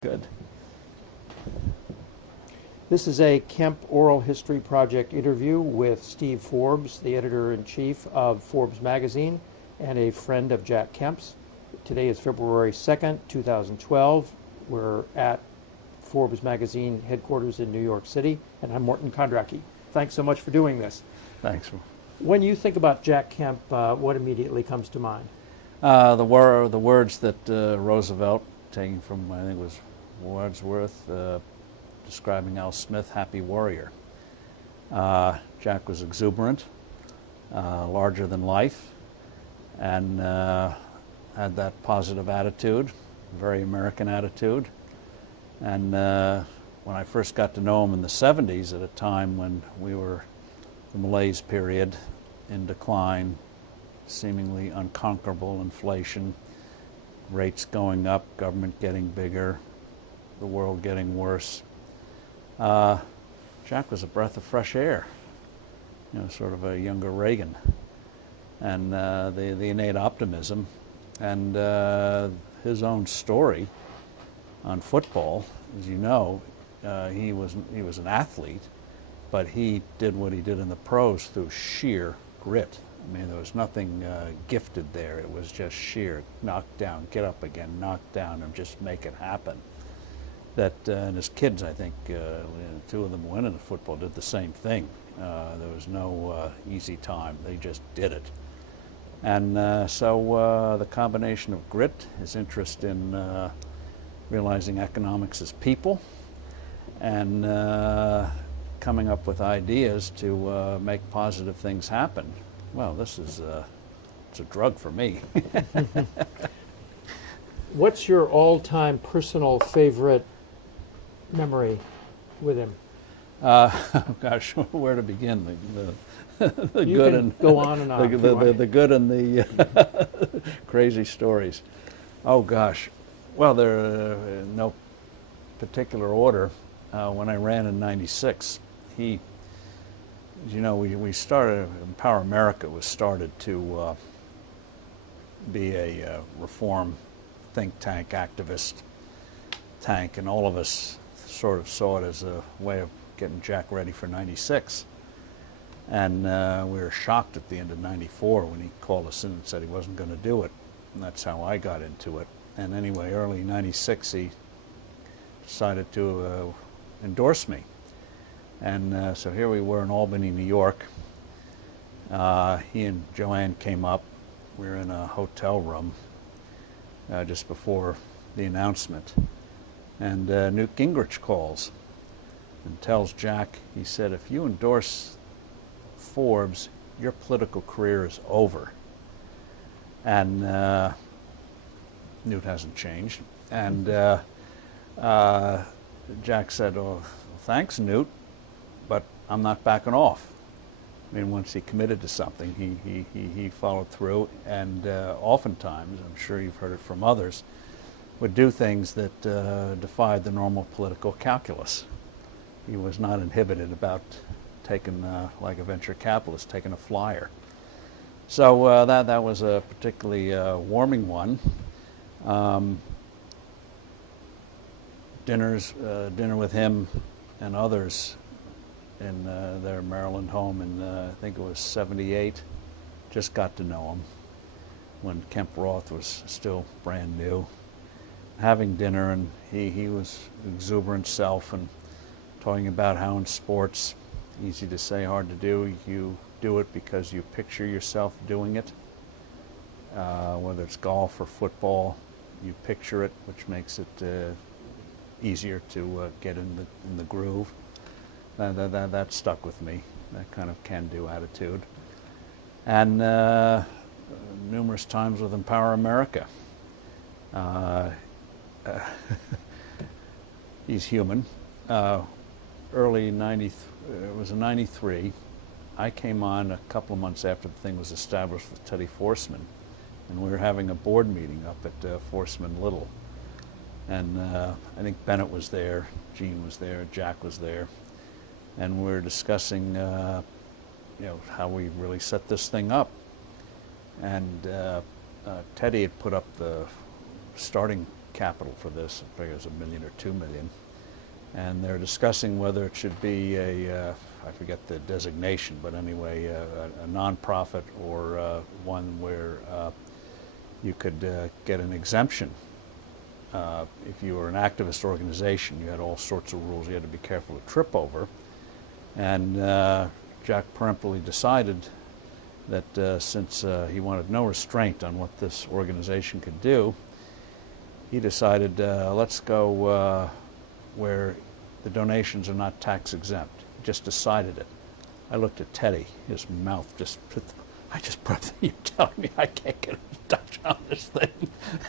Good. This is a Kemp Oral History Project interview with Steve Forbes, the editor-in-chief of Forbes magazine and a friend of Jack Kemp's. Today is February 2nd, 2012. We're at Forbes magazine headquarters in New York City, and I'm Morton Kondracki. Thanks so much for doing this. Thanks. When you think about Jack Kemp, what immediately comes to mind? The words that Roosevelt, taking from, I think it was Wordsworth, describing Al Smith, happy warrior. Jack was exuberant, larger than life, and had that positive attitude, very American attitude. And when I first got to know him in the 70s, at a time when we were the malaise period, in decline, seemingly unconquerable inflation, rates going up, government getting bigger, the world getting worse. Jack was a breath of fresh air, sort of a younger Reagan. And the innate optimism and his own story on football, as you know, he was an athlete, but he did what he did in the pros through sheer grit. I mean, there was nothing gifted there. It was just sheer knock down, get up again, knock down, and just make it happen. That and his kids, I think, two of them went into football, did the same thing. There was no easy time. They just did it. And so the combination of grit, his interest in realizing economics as people, and coming up with ideas to make positive things happen. Well, this is it's a drug for me. What's your all-time personal favorite memory with him? Gosh, where to begin? The you good can and go on and on. the good and the crazy stories. Oh gosh, well, they're in no particular order. When I ran in '96, we started, Empower America was started to be a reform think tank, activist tank, and all of us sort of saw it as a way of getting Jack ready for '96. And we were shocked at the end of '94 when he called us in and said he wasn't going to do it. And that's how I got into it. And anyway, early '96, he decided to endorse me. And so here we were in Albany, New York. He and Joanne came up. We were in a hotel room just before the announcement. And Newt Gingrich calls and tells Jack, he said, if you endorse Forbes, your political career is over. And Newt hasn't changed. And Jack said, oh, thanks, Newt, but I'm not backing off. I mean, once he committed to something, he followed through, and oftentimes, I'm sure you've heard it from others, would do things that defied the normal political calculus. He was not inhibited about taking, like a venture capitalist, taking a flyer. So that was a particularly warming one. Dinner with him and others in their Maryland home in, I think it was '78. Just got to know him when Kemp Roth was still brand new. Having dinner, and he was exuberant self and talking about how in sports, easy to say, hard to do, you do it because you picture yourself doing it. Whether it's golf or football, you picture it, which makes it easier to get in the groove. That stuck with me, that kind of can-do attitude. And numerous times with Empower America. He's human. Early 90, it was in '93. I came on a couple of months after the thing was established with Teddy Forsman, and we were having a board meeting up at Forsman Little. And I think Bennett was there, Gene was there, Jack was there, and we were discussing, how we really set this thing up. And Teddy had put up the starting capital for this. I figure it's $1 million or $2 million. And they're discussing whether it should be I forget the designation, but anyway, a nonprofit or one where you could get an exemption. If you were an activist organization, you had all sorts of rules you had to be careful to trip over. And Jack peremptorily decided that since he wanted no restraint on what this organization could do, he decided, let's go where the donations are not tax exempt. He just decided it. I looked at Teddy, his mouth just, I just put, you're telling me I can't get a touch on this thing.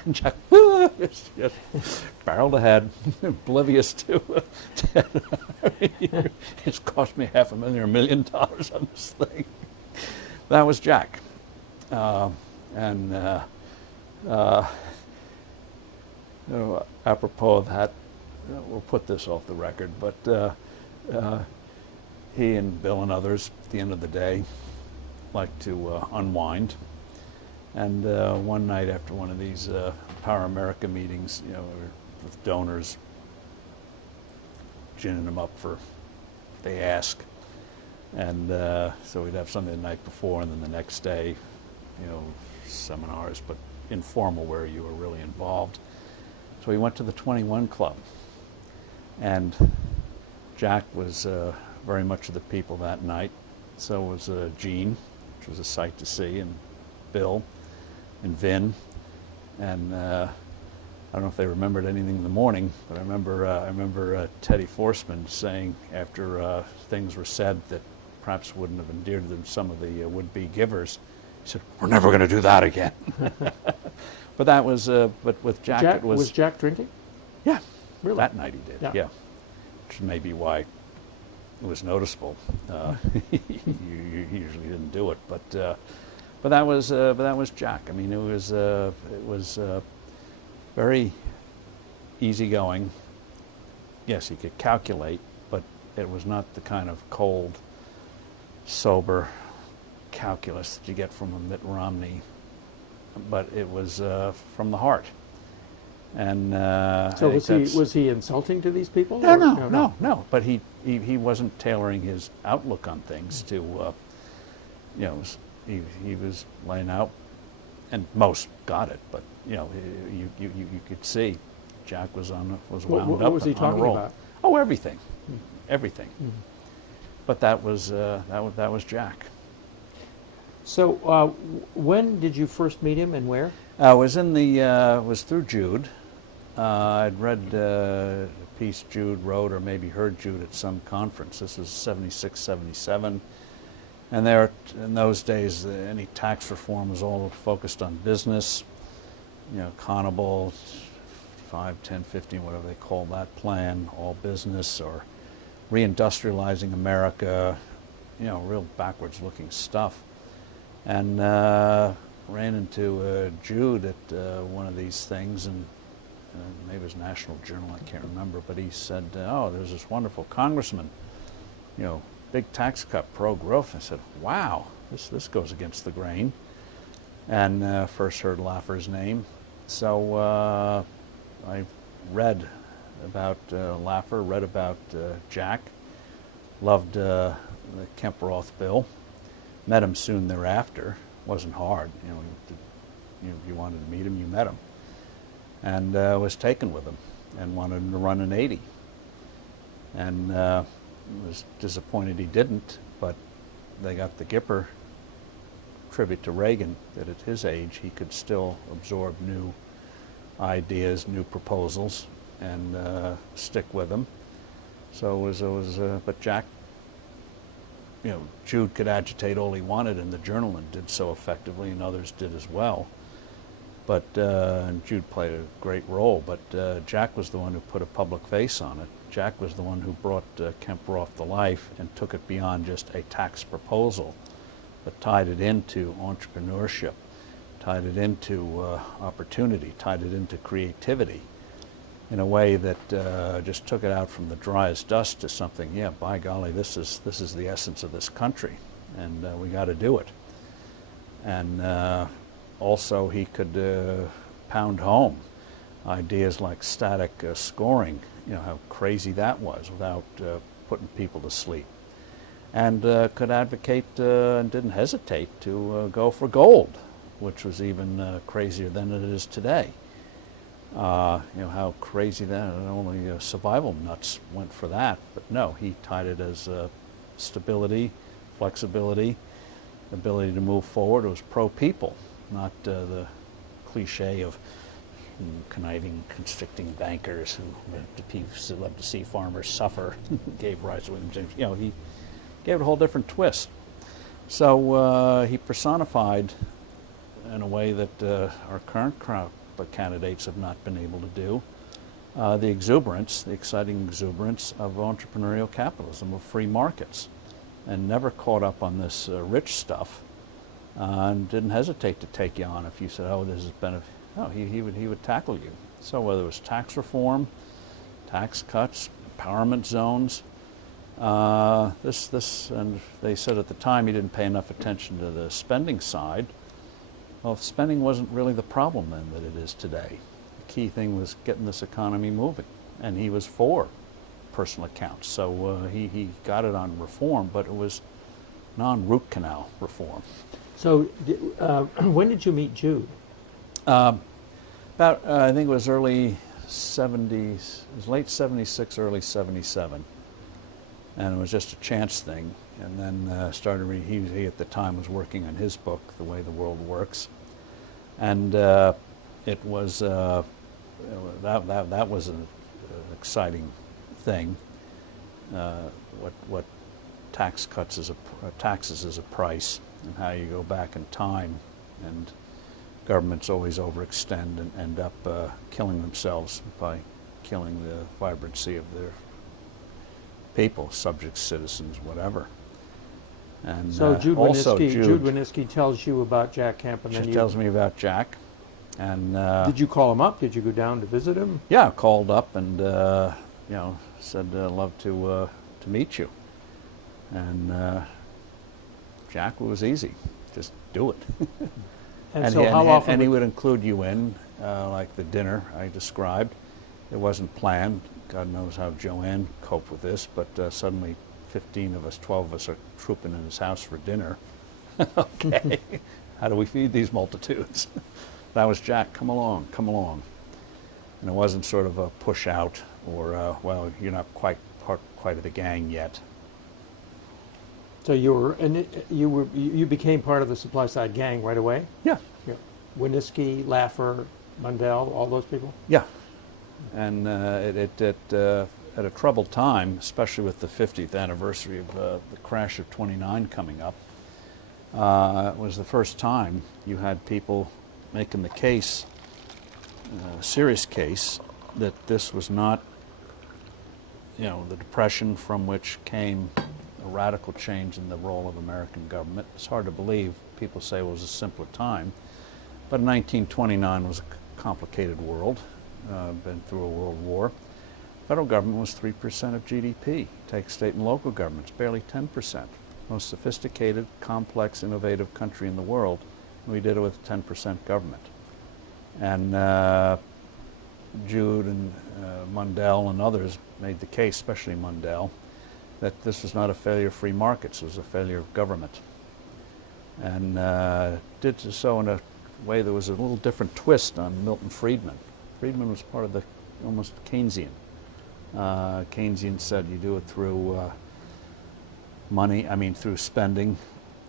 And Jack just barreled ahead, oblivious to it's cost me $500,000 or $1 million on this thing. That was Jack. Apropos of that, we'll put this off the record, but he and Bill and others, at the end of the day, like to unwind. And one night after one of these Power America meetings, with donors, ginning them up for, they ask. And so we'd have something the night before, and then the next day, seminars, but informal where you were really involved. So we went to the 21 Club. And Jack was very much of the people that night. So was Gene, which was a sight to see, and Bill, and Vin. And I don't know if they remembered anything in the morning, but I remember Teddy Forsman saying after things were said that perhaps wouldn't have endeared them some of the would-be givers, he said, "We're never going to do that again." But that was, but with Jack, it was... Was Jack drinking? Yeah. Really? That night he did, yeah. Which may be why it was noticeable. You usually didn't do it, but that was Jack. I mean, it was very easygoing. Yes, he could calculate, but it was not the kind of cold, sober calculus that you get from a Mitt Romney, but it was from the heart. And so was he insulting to these people? No. But he wasn't tailoring his outlook on things to, he was laying out, and most got it. But you could see Jack was wound up. What was he talking about? Oh, everything, everything. Mm-hmm. But that was Jack. So when did you first meet him, and where? I was was through Jude. I'd read a piece Jude wrote, or maybe heard Jude at some conference. This was 76, 77. And there, in those days, any tax reform was all focused on business. Connable, 5, 10, 15, whatever they call that plan, all business, or reindustrializing America, real backwards-looking stuff. And ran into Jude at one of these things, and maybe it was National Journal, I can't remember, but he said, "Oh, there's this wonderful congressman, big tax cut, pro-growth." I said, "Wow, this goes against the grain." And first heard Laffer's name. So I read about Laffer, read about Jack, loved the Kemp Roth bill, met him soon thereafter. Wasn't hard, you wanted to meet him, you met him. And was taken with him and wanted him to run an 80. And was disappointed he didn't, but they got the Gipper tribute to Reagan, that at his age he could still absorb new ideas, new proposals, and stick with them. So it was but Jack, Jude could agitate all he wanted, and the Journal did so effectively, and others did as well. But and Jude played a great role, but Jack was the one who put a public face on it. Jack was the one who brought Kemp Roth to life and took it beyond just a tax proposal, but tied it into entrepreneurship, tied it into opportunity, tied it into creativity in a way that just took it out from the dry as dust to something, yeah, by golly, this is the essence of this country, and we got to do it. And also he could pound home ideas like static scoring, how crazy that was without putting people to sleep. And could advocate and didn't hesitate to go for gold, which was even crazier than it is today. How crazy that, not only survival nuts went for that, but no, he tied it as stability, flexibility, ability to move forward. It was pro-people, not the cliche of conniving, constricting bankers who love to see farmers suffer. Gave rise to William James. He gave it a whole different twist. So he personified, in a way that our current crop candidates have not been able to do, the exuberance, the exciting exuberance of entrepreneurial capitalism, of free markets, and never caught up on this rich stuff, and didn't hesitate to take you on if you said, "Oh, this has been he would tackle you." So whether it was tax reform, tax cuts, empowerment zones, and they said at the time he didn't pay enough attention to the spending side. Well, spending wasn't really the problem then that it is today. The key thing was getting this economy moving, and he was for personal accounts. So he got it on reform, but it was non-root canal reform. So when did you meet Jude? About, I think it was early 70s, it was late 76, early 77. And it was just a chance thing. And then started reading, he at the time was working on his book, The Way the World Works. And it was, that was an exciting thing. What tax cuts as taxes as a price, and how you go back in time, and governments always overextend and end up killing themselves by killing the vibrancy of their people, subjects, citizens, whatever. And so Jude Jude Winoski tells you about Jack Kemp, and then she tells me about Jack. And did you call him up? Did you go down to visit him? Yeah, I called up and said I'd love to meet you. And Jack was easy, just do it. And so how often? And he would include you in, like the dinner I described. It wasn't planned. God knows how Joanne coped with this, but suddenly 15 of us, 12 of us are trooping in his house for dinner. Okay, how do we feed these multitudes? That was Jack, come along, come along. And it wasn't sort of a push out or, well, you're not quite of the gang yet. So you became part of the supply side gang right away? Yeah. Winoski, Laffer, Mundell, all those people? Yeah. And at a troubled time, especially with the 50th anniversary of the crash of '29 coming up, it was the first time you had people making the case, serious case, that this was not, the Depression from which came a radical change in the role of American government. It's hard to believe. People say it was a simpler time. But 1929 was a complicated world. Been through a world war. Federal government was 3% of GDP. Take state and local governments, barely 10%. Most sophisticated, complex, innovative country in the world. And we did it with 10% government. And Jude and Mundell and others made the case, especially Mundell, that this was not a failure of free markets, it was a failure of government. And did so in a way that was a little different twist on Milton Friedman. Friedman was part of the almost Keynesian. Keynesian said you do it through through spending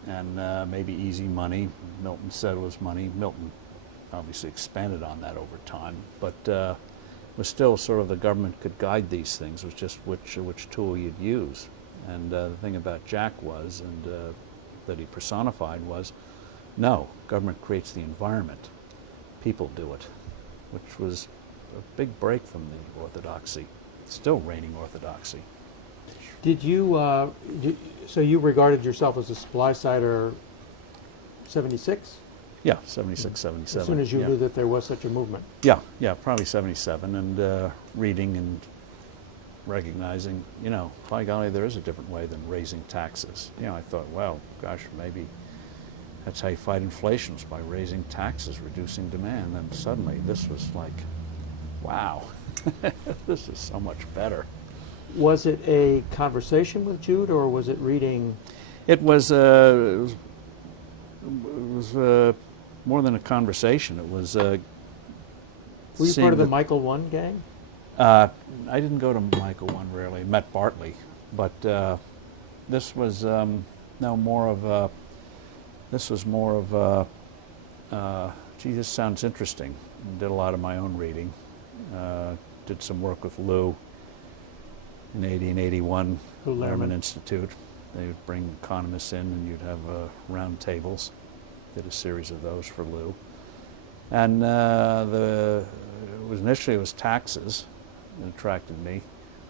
and maybe easy money. Milton said it was money. Milton obviously expanded on that over time, but was still sort of the government could guide these things. It was just which tool you'd use. And the thing about Jack was, and that he personified was, no, government creates the environment. People do it, which was a big break from the orthodoxy, still reigning orthodoxy. Did you, so you regarded yourself as a supply-sider 76? Yeah, 76, 77. As soon as you knew that there was such a movement. Yeah, probably 77, and reading and recognizing, by golly, there is a different way than raising taxes. I thought, well, gosh, maybe that's how you fight inflation, is by raising taxes, reducing demand. And suddenly this was like wow, this is so much better. Was it a conversation with Jude, or was it reading? It was more than a conversation. It was. Were you part of the Michael One gang? I didn't go to Michael One really. Met Bartley, but this was more of a. This was more of a. Gee, this sounds interesting. Did a lot of my own reading. Did some work with Lou in 80 and 81, Lehrman Institute. They would bring economists in and you'd have round tables. Did a series of those for Lou. And initially it was taxes that attracted me.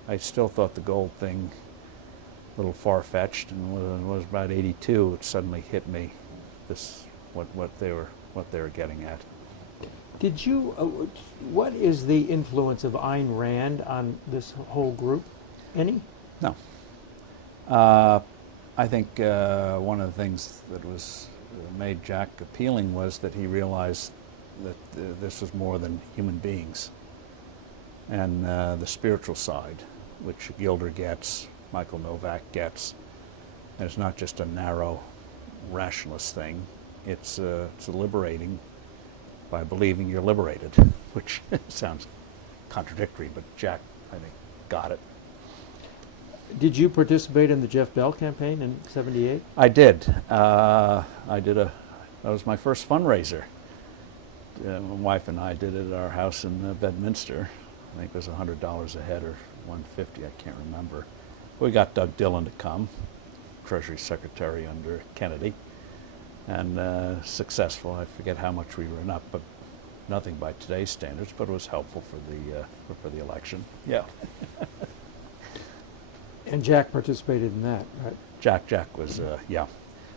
I still thought the gold thing a little far-fetched, and when it was about 82, it suddenly hit me, what they were getting at. Did you, what is the influence of Ayn Rand on this whole group? Any? No. I think one of the things that made Jack appealing was that he realized that this was more than human beings. And the spiritual side, which Gilder gets, Michael Novak gets, and it's not just a narrow rationalist thing. It's liberating by believing you're liberated, which sounds contradictory, but Jack, I think, got it. Did you participate in the Jeff Bell campaign in '78? I did. That was my first fundraiser. My wife and I did it at our house in Bedminster. I think it was $100 a head or $150, I can't remember. We got Doug Dillon to come, Treasury Secretary under Kennedy, and successful. I forget how much we ran up, but nothing by today's standards, but it was helpful for the election. Yeah. And Jack participated in that, right? Jack was, yeah.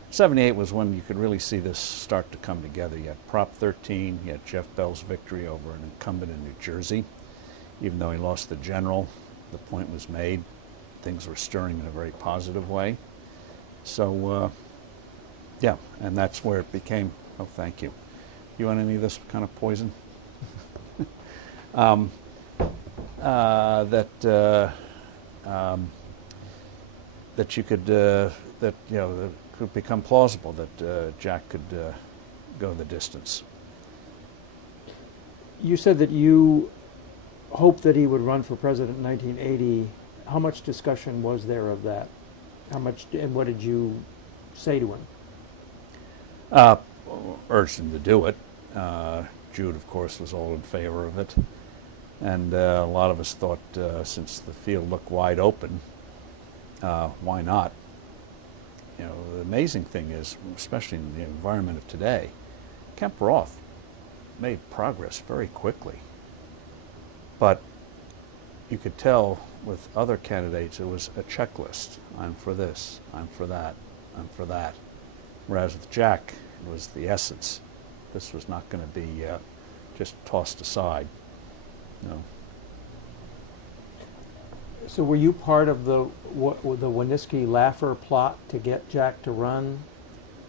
78 was when you could really see this start to come together. You had Prop 13, you had Jeff Bell's victory over an incumbent in New Jersey. Even though he lost the general, the point was made. Things were stirring in a very positive way. So, yeah, and that's where it became, oh, thank you. You want any of this kind of poison? That you could, that could become plausible that Jack could go the distance. You said that you hoped that he would run for president in 1980. How much discussion was there of that? How much, and what did you say to him? Urged him to do it. Jude, of course, was all in favor of it. And a lot of us thought, since the field looked wide open, why not? You know, the amazing thing is, especially in the environment of today, Kemp Roth made progress very quickly. But you could tell with other candidates it was a checklist. I'm for this, I'm for that, I'm for that. Whereas with Jack, it was the essence. This was not going to be just tossed aside. No. So were you part of the Winoski-Laffer plot to get Jack to run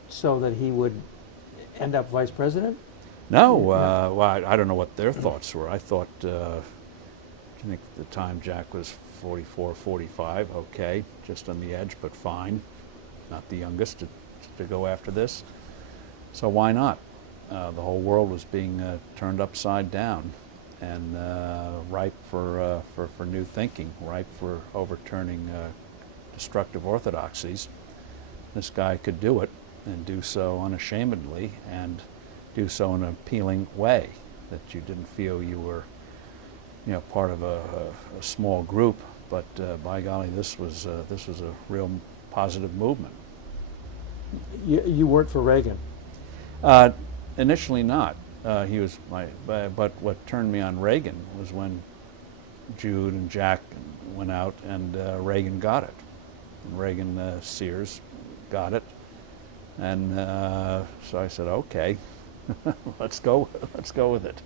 so that he would end up vice president? No, well, I don't know what their thoughts were. I thought, I think at the time Jack was 44, 45, okay, just on the edge, but fine. Not the youngest to go after this. So why not? The whole world was being turned upside down and ripe for new thinking, ripe for overturning destructive orthodoxies. This guy could do it and do so unashamedly and do so in an appealing way, that you didn't feel you were, part of a small group, but by golly, this was a real positive movement. You worked for Reagan? Initially not. He was but what turned me on Reagan was when Jude and Jack went out and Reagan got it. And Reagan Sears got it, and so I said, okay, let's go with it.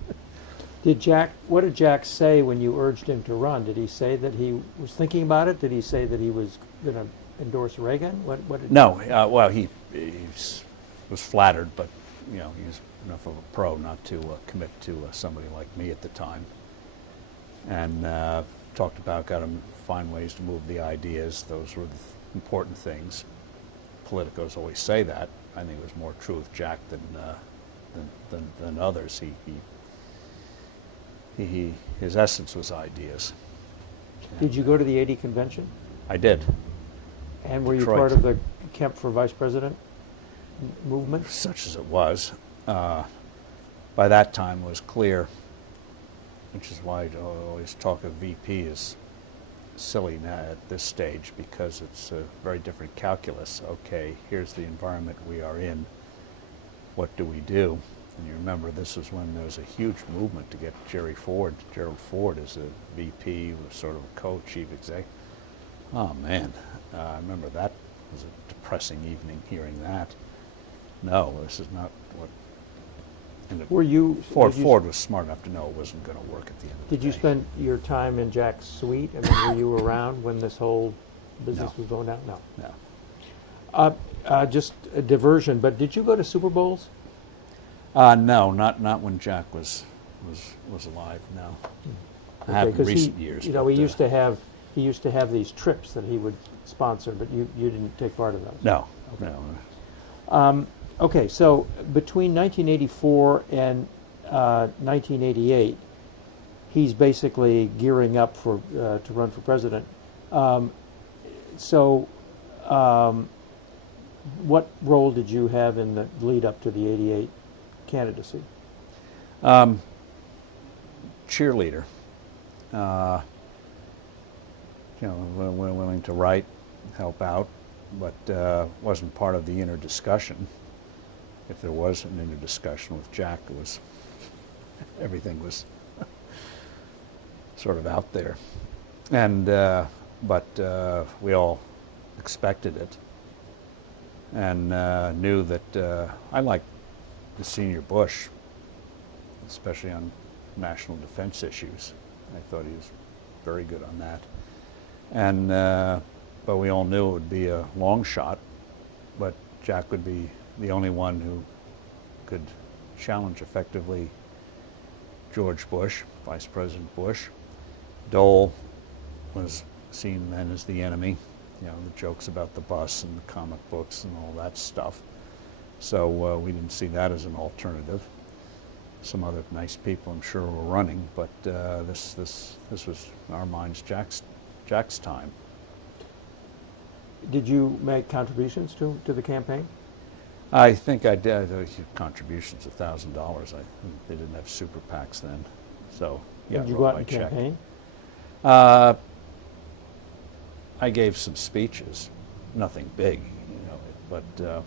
What did Jack say when you urged him to run? Did he say that he was thinking about it? Did he say that he was going to endorse Reagan? What did No, well, he was flattered, but he was enough of a pro not to commit to somebody like me at the time. and talked about got to find ways to move the ideas. Those were the important things. Politicos always say that. I think it was more true with Jack than others. His essence was ideas. Did you go to the '80 convention? I did. And were you Detroit. part of the Kemp for vice president movement? Such as it was. By that time it was clear, which is why I always talk of VP as silly now at this stage, because it's a very different calculus. Okay, here's the environment we are in. What do we do? And you remember this was when there was a huge movement to get Gerald Ford as a VP, was sort of a co-chief exec. Oh man, I remember that was a depressing evening hearing that. No, this is not what. Were you Ford was smart enough to know it wasn't going to work at the end of the day. Did you spend your time in Jax Sweet? I mean, were you around when this whole business was going down? No. No. Just a diversion, but did you go to Super Bowls? No, not when Jack was alive. No, I have in 'cause recent years. You know, but, he used to have these trips that he would sponsor, but you didn't take part in those. No, Okay. no. Okay, so between 1984 and 1988, he's basically gearing up for to run for president. What role did you have in the lead up to the '88 candidacy? Cheerleader. Willing to write, help out, but wasn't part of the inner discussion. If there was an inner discussion with Jack, it was everything was sort of out there, and but we all expected it, and knew that I liked the senior Bush, especially on national defense issues. I thought he was very good on that, and but we all knew it would be a long shot, but Jack would be the only one who could challenge effectively George Bush, Vice President Bush. Dole was seen then as the enemy, the jokes about the bus and the comic books and all that stuff. So we didn't see that as an alternative. Some other nice people, I'm sure, were running, but this was, in our minds, Jack's time. Did you make contributions to the campaign? I think I did. Contributions $1,000. They didn't have super PACs then, so yeah. Did you go out and campaign? I gave some speeches, nothing big, but did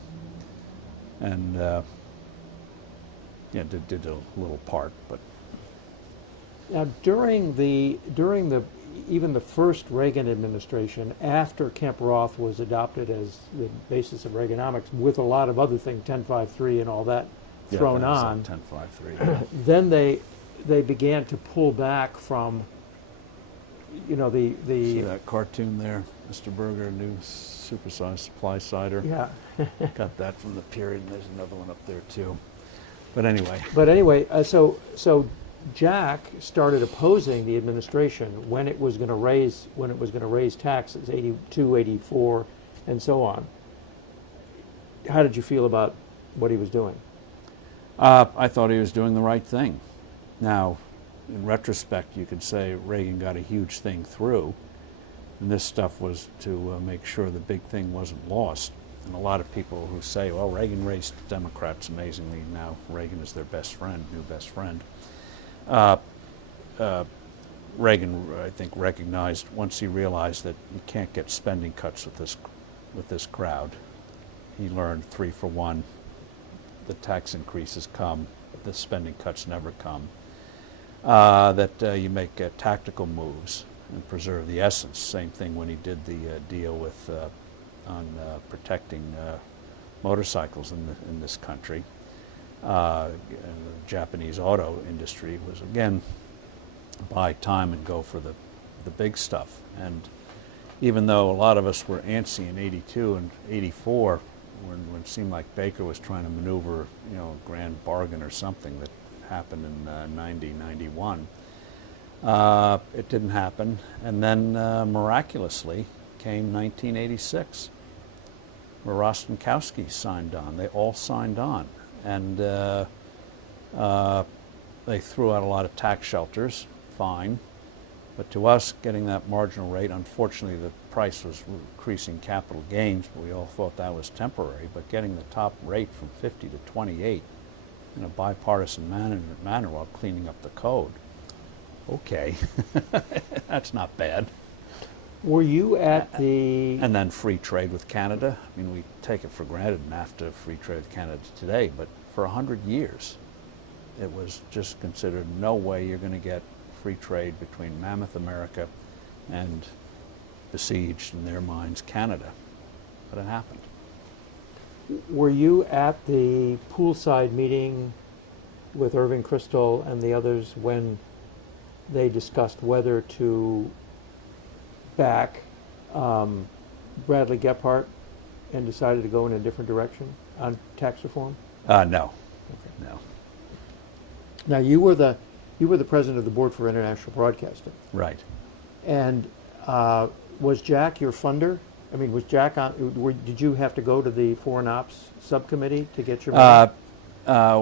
a little part, but. Now, during even the first Reagan administration, after Kemp-Roth was adopted as the basis of Reaganomics, with a lot of other things, 1053 and all that thrown on, 1053. then they began to pull back from, the See that cartoon there, Mr. Berger, new supersized supply cider. Yeah. Got that from the period, and there's another one up there too. But anyway. So Jack started opposing the administration when it was going to raise taxes, 82, 84, and so on. How did you feel about what he was doing? I thought he was doing the right thing. Now, in retrospect, you could say Reagan got a huge thing through, and this stuff was to make sure the big thing wasn't lost. And a lot of people who say, well, Reagan raised Democrats amazingly, now Reagan is their best friend, new best friend. Reagan, I think, recognized once he realized that you can't get spending cuts with this crowd. He learned 3 for 1. The tax increases come, but the spending cuts never come. That you make tactical moves and preserve the essence. Same thing when he did the deal with on protecting motorcycles in this country. The Japanese auto industry was, again, buy time and go for the big stuff. And even though a lot of us were antsy in 82 and 84, when it seemed like Baker was trying to maneuver, a grand bargain or something that happened in 90, 91, It didn't happen. And then miraculously came 1986, where Rostenkowski signed on. They all signed on. And they threw out a lot of tax shelters, fine. But to us, getting that marginal rate, unfortunately, the price was increasing capital gains. We all thought that was temporary. But getting the top rate from 50 to 28 in a bipartisan manner while cleaning up the code, okay, that's not bad. Were you at the... And then free trade with Canada. I mean, we take it for granted NAFTA, free trade with Canada today, but for 100 years, it was just considered no way you're going to get free trade between mammoth America and besieged, in their minds, Canada. But it happened. Were you at the poolside meeting with Irving Kristol and the others when they discussed whether to back Bradley Gephardt and decided to go in a different direction on tax reform? No. Okay. No. Now you were the president of the board for international broadcasting, Right. and was Jack your funder? I mean, was Jack on? Did you have to go to the Foreign Ops subcommittee to get your money?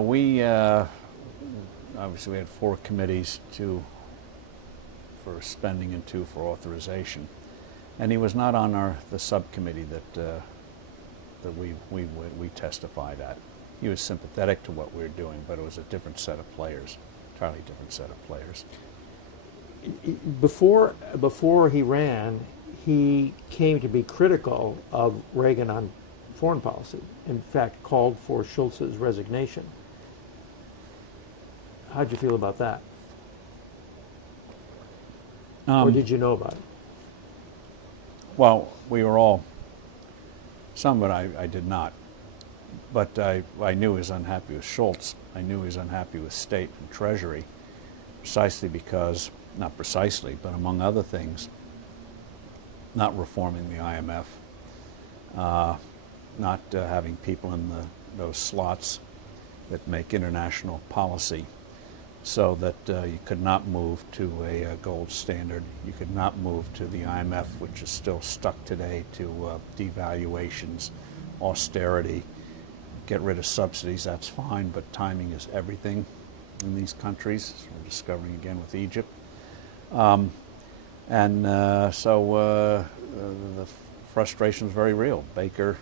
We obviously we had 4 committees, 2 for spending and 2 for authorization, and he was not on the subcommittee that we testified at. He was sympathetic to what we were doing, but it was a different set of players, entirely different set of players. Before he ran, he came to be critical of Reagan on foreign policy. In fact, called for Schultz's resignation. How'd you feel about that? Or did you know about it? Well, we were all, some of it I did not. But I knew he was unhappy with Schultz. I knew he was unhappy with State and Treasury, precisely because, not precisely, but among other things, not reforming the IMF, not having people in those slots that make international policy, so that you could not move to a gold standard. You could not move to the IMF, which is still stuck today to devaluations, austerity, get rid of subsidies, that's fine, but timing is everything in these countries, as we're discovering again with Egypt. So the frustration was very real. Baker,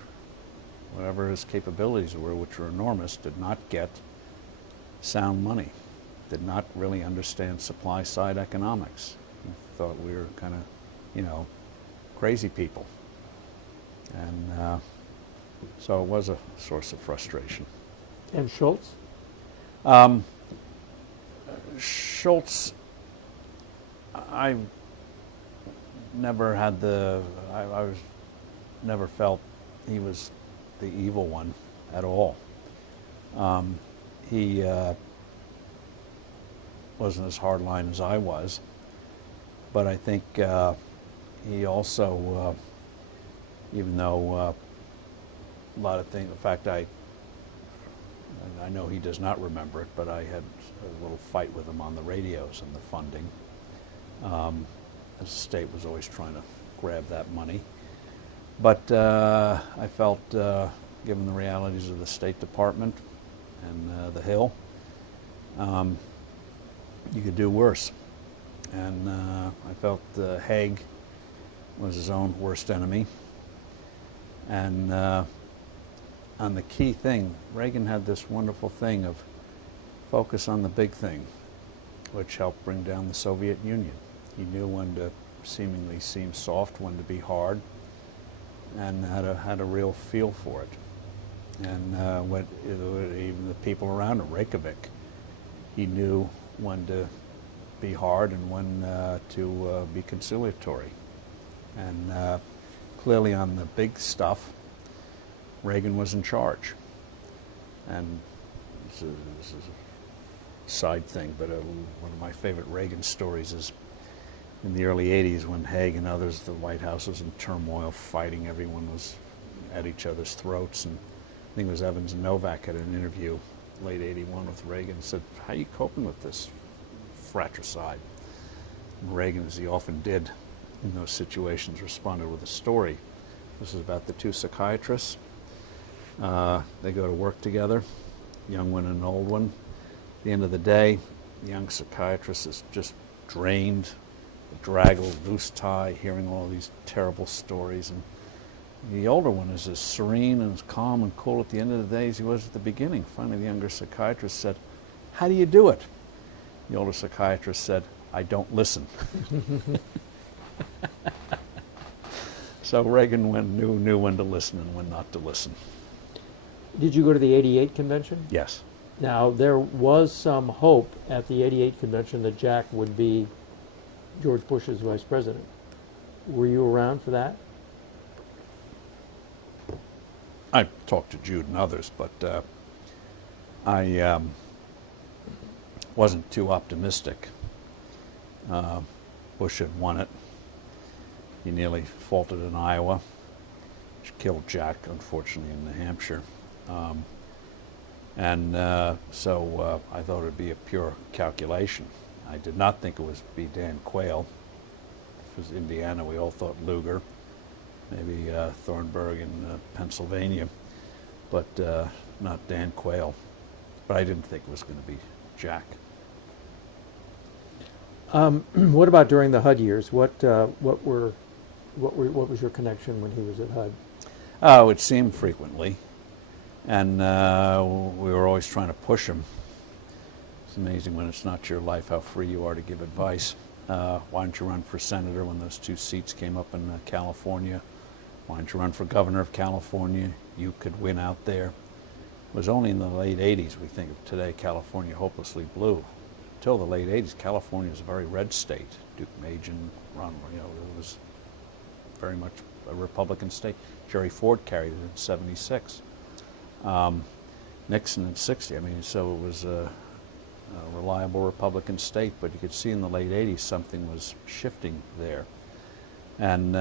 whatever his capabilities were, which were enormous, did not get sound money, did not really understand supply side economics. He thought we were kind of, crazy people. And so it was a source of frustration. And Schultz? Schultz, I never had I never felt he was the evil one at all. He wasn't as hardline as I was, but I think he also, even though a lot of things, in fact, I know he does not remember it, but I had a little fight with him on the radios and the funding. As the state was always trying to grab that money. But I felt, given the realities of the State Department and the Hill, you could do worse. And I felt Haig was his own worst enemy. And on the key thing, Reagan had this wonderful thing of focus on the big thing, which helped bring down the Soviet Union. He knew when to seemingly seem soft, when to be hard, and had a real feel for it. And even the people around him, Reykjavik, he knew when to be hard and when to be conciliatory. And clearly on the big stuff, Reagan was in charge. And this is a side thing, but one of my favorite Reagan stories is in the early 80s when Haig and others, the White House was in turmoil, fighting, everyone was at each other's throats, and I think it was Evans and Novak had an interview late 81 with Reagan and said, how are you coping with this fratricide? Reagan, as he often did in those situations, responded with a story. This is about the two psychiatrists. They go to work together, young one and an old one. At the end of the day, the young psychiatrist is just drained, draggled, loose tie, hearing all these terrible stories. And the older one is as serene and as calm and cool at the end of the day as he was at the beginning. Finally, the younger psychiatrist said, "How do you do it?" The older psychiatrist said, "I don't listen." So Reagan knew when to listen and when not to listen. Did you go to the '88 convention? Yes. Now, there was some hope at the '88 convention that Jack would be George Bush's vice president. Were you around for that? I talked to Jude and others, but I wasn't too optimistic. Bush had won it. He nearly faltered in Iowa, which killed Jack, unfortunately, in New Hampshire. So I thought it would be a pure calculation. I did not think it would be Dan Quayle. It was Indiana. We all thought Lugar, maybe Thornburg in Pennsylvania, but not Dan Quayle. But I didn't think it was going to be Jack. What about during the HUD years? What was your connection when he was at HUD? I would see him frequently, and we were always trying to push him. It's amazing when it's not your life how free you are to give advice. Why don't you run for senator when those two seats came up in California? Why don't you run for governor of California? You could win out there. It was only in the late 80s, we think of today, California hopelessly blue. Until the late 80s, California was a very red state. Duke Majan, it was very much a Republican state. Jerry Ford carried it in '76. Nixon in '60. So it was a reliable Republican state, but you could see in the late 80s something was shifting there. And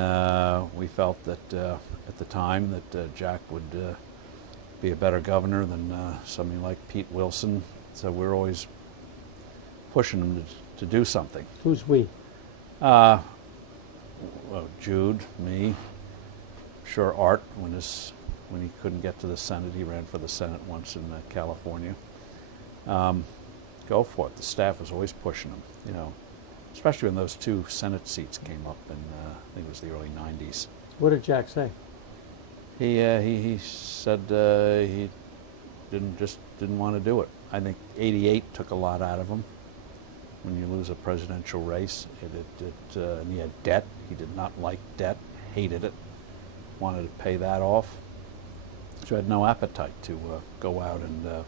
we felt that at the time that Jack would be a better governor than somebody like Pete Wilson. So we're always pushing him to do something. Who's we? Jude, me, sure Art, when he couldn't get to the Senate, he ran for the Senate once in California. Go for it. The staff was always pushing him, especially when those two Senate seats came up in, I think it was the early 90s. What did Jack say? He said he didn't want to do it. I think '88 took a lot out of him. When you lose a presidential race, and he had debt. He did not like debt, hated it, wanted to pay that off. So had no appetite to go out and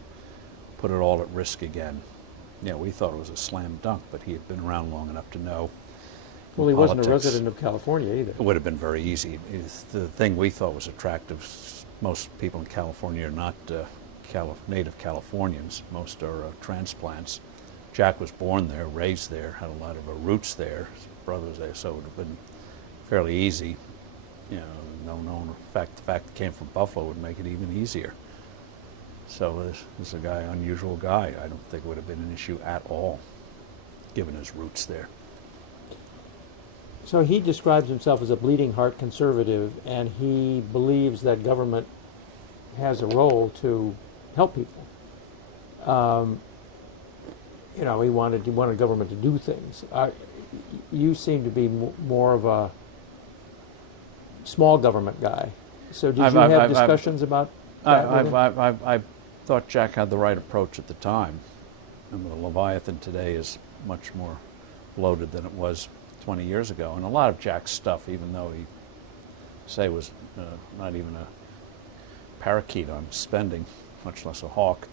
put it all at risk again. We thought it was a slam dunk, but he had been around long enough to know. Well, he wasn't a resident of California either. It would have been very easy. The thing we thought was attractive, most people in California are not native Californians. Most are transplants. Jack was born there, raised there, had a lot of roots there, his brothers there, so it would have been fairly easy. The fact that he came from Buffalo would make it even easier. So this is a guy, unusual guy. I don't think it would have been an issue at all, given his roots there. So he describes himself as a bleeding heart conservative, and he believes that government has a role to help people. He wanted government to do things. You seem to be more of a small government guy. So did you have discussions about that? I thought Jack had the right approach at the time. And the Leviathan today is much more bloated than it was 20 years ago. And a lot of Jack's stuff, even though he was not even a parakeet on spending, much less a hawk,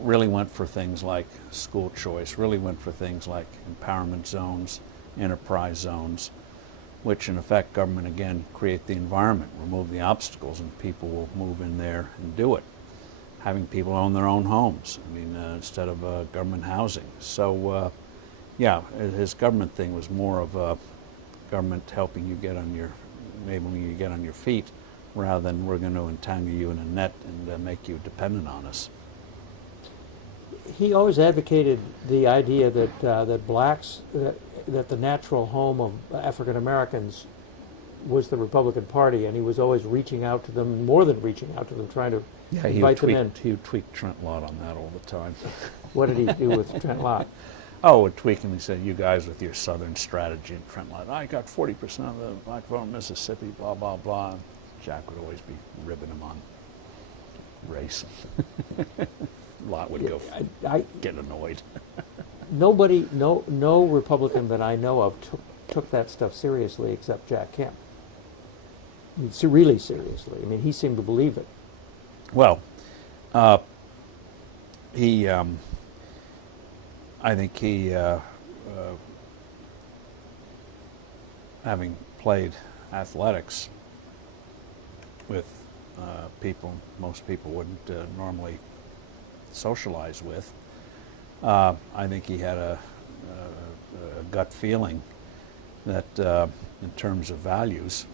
really went for things like school choice, really went for things like empowerment zones, enterprise zones, which in effect government again create the environment, remove the obstacles, and people will move in there and do it. Having people own their own homes, instead of government housing. So his government thing was more of government helping you enabling you to get on your feet, rather than we're going to entangle you in a net and make you dependent on us. He always advocated the idea that blacks, that the natural home of African Americans was the Republican Party, and he was always reaching out to them, more than reaching out to them, trying to invite them in. He would tweak Trent Lott on that all the time. What did he do with Trent Lott? Oh, would tweak him. He said, "You guys with your Southern strategy," and Trent Lott, "I got 40% of the black vote in Mississippi." Blah blah blah. And Jack would always be ribbing him on race. Lott would go get annoyed. No Republican that I know of took that stuff seriously except Jack Kemp. I mean, really seriously. I mean, he seemed to believe it. Well, he, I think he, having played athletics with people most people wouldn't normally socialize with, I think he had a gut feeling that in terms of values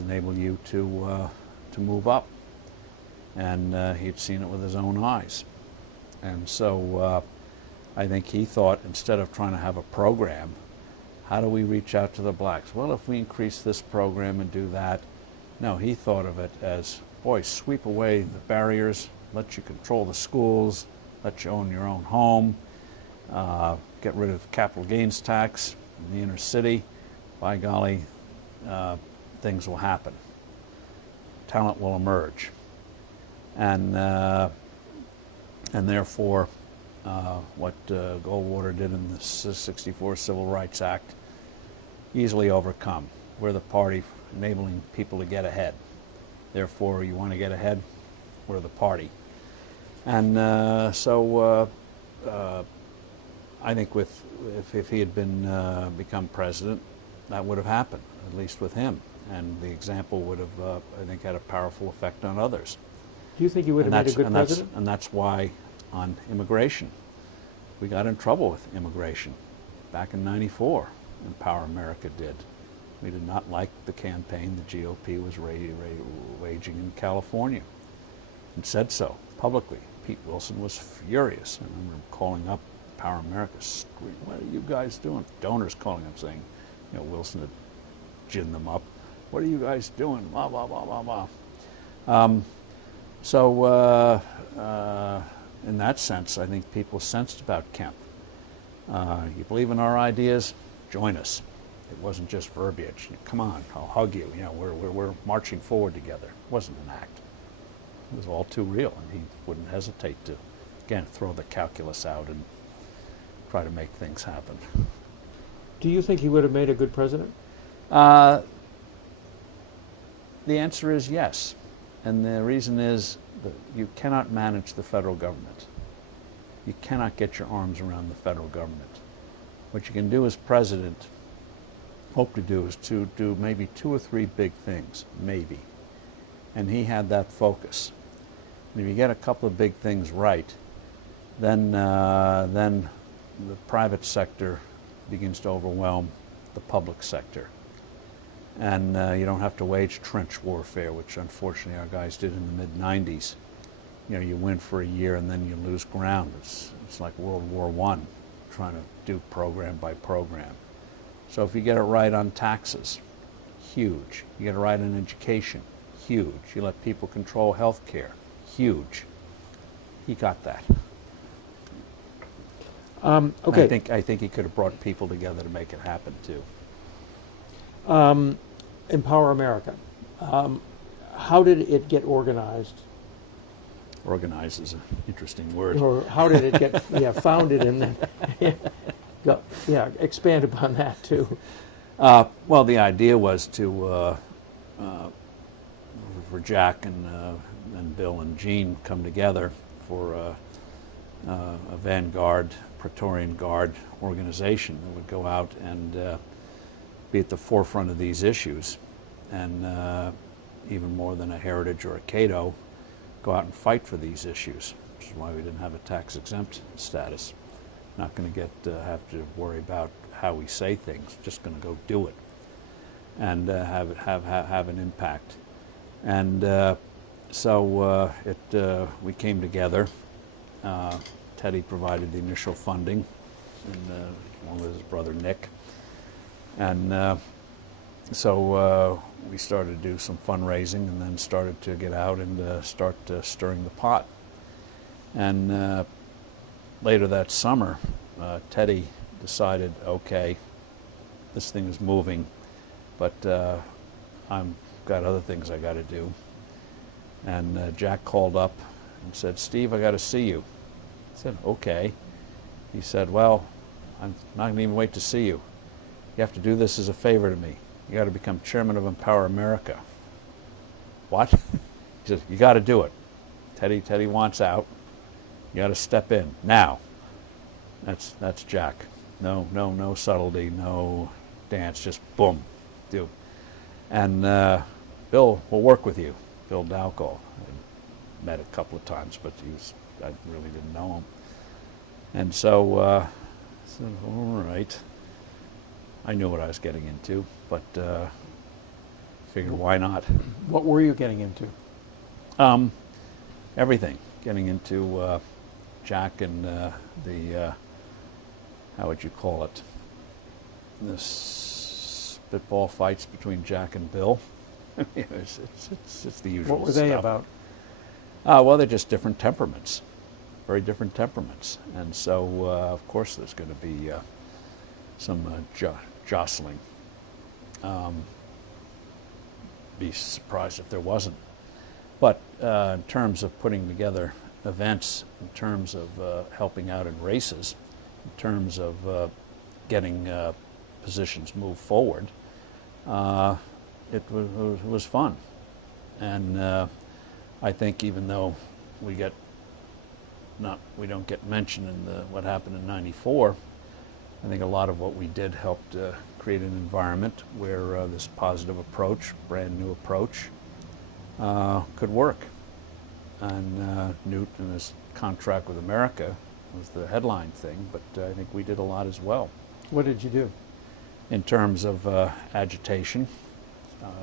enable you to move up. And he'd seen it with his own eyes. And so I think he thought, instead of trying to have a program, how do we reach out to the blacks? Well, if we increase this program and do that. No, he thought of it as, boy, sweep away the barriers, let you control the schools, let you own your own home, get rid of capital gains tax in the inner city. By golly, things will happen. Talent will emerge. And therefore, what Goldwater did in the '64 Civil Rights Act, easily overcome. We're the party enabling people to get ahead. Therefore, you want to get ahead, we're the party. And so I think if he had become president, that would have happened, at least with him. And the example would have, I think, had a powerful effect on others. Do you think he would have made a good president? And that's why on immigration, we got in trouble with immigration back in '94, Empower America did. We did not like the campaign the GOP was waging in California, and said so publicly. Pete Wilson was furious. I remember calling up Empower America, screaming, "What are you guys doing?" Donors calling him, saying, Wilson had ginned them up. "What are you guys doing?" Blah, blah, blah, blah, blah. So in that sense, I think people sensed about Kemp. You believe in our ideas? Join us. It wasn't just verbiage. Come on, I'll hug you. We're marching forward together. It wasn't an act. It was all too real, and he wouldn't hesitate to, again, throw the calculus out and try to make things happen. Do you think he would have made a good president? The answer is yes. And the reason is that you cannot manage the federal government. You cannot get your arms around the federal government. What you can do as president, hope to do, is to do maybe 2 or 3 big things, maybe. And he had that focus. And if you get a couple of big things right, then the private sector begins to overwhelm the public sector. And you don't have to wage trench warfare, which unfortunately our guys did in the mid-'90s. You win for a year and then you lose ground. It's like World War I, trying to do program by program. So if you get it right on taxes, huge. You get it right on education, huge. You let people control health care, huge. He got that. Okay. I think he could have brought people together to make it happen too. Empower America. How did it get organized? Organized is an interesting word. Or how did it get founded and then expand upon that too? Well, the idea was to for Jack and Bill and Gene come together for a vanguard, Praetorian Guard organization that would go out and be at the forefront of these issues, and even more than a Heritage or a Cato, go out and fight for these issues, which is why we didn't have a tax-exempt status. Not going to have to worry about how we say things, just going to go do it and have an impact. And so we came together. Teddy provided the initial funding, and along with his brother Nick. And so we started to do some fundraising, and then started to get out and start stirring the pot. And later that summer, Teddy decided, okay, this thing is moving, but I've got other things I got to do. And Jack called up and said, Steve, I got to see you. I said, okay. He said, well, I'm not going to even wait to see you. You have to do this as a favor to me. You got to become chairman of Empower America. What? He said, you got to do it. Teddy wants out. You got to step in now. That's Jack. No subtlety, no dance. Just boom, do. And Bill will work with you. Bill Dowcall. I met a couple of times, but I really didn't know him. And so I said, all right. I knew what I was getting into, but figured why not? What were you getting into? Everything. Getting into Jack and the, how would you call it? The spitball fights between Jack and Bill. it's the usual stuff. What were they about? Well, they're just different temperaments, very different temperaments. And so, of course, there's going to be some jostling. Be surprised if there wasn't. But in terms of putting together events, in terms of helping out in races, in terms of getting positions moved forward, it was fun. And I think even though we don't get mentioned in what happened in '94, I think a lot of what we did helped create an environment where this positive approach, brand new approach, could work. And Newt and his contract with America was the headline thing, but I think we did a lot as well. What did you do? In terms of agitation,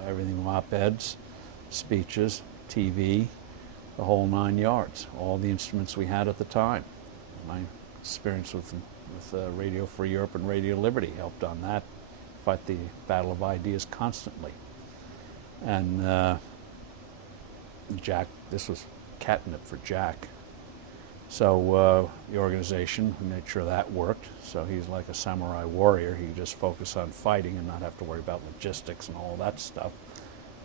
everything from op-eds, speeches, TV, the whole 9 yards, all the instruments we had at the time. My experience with Radio Free Europe and Radio Liberty helped on that, fight the battle of ideas constantly. And Jack, this was catnip for Jack. So the organization, we made sure that worked. So he's like a samurai warrior. He could just focus on fighting and not have to worry about logistics and all that stuff.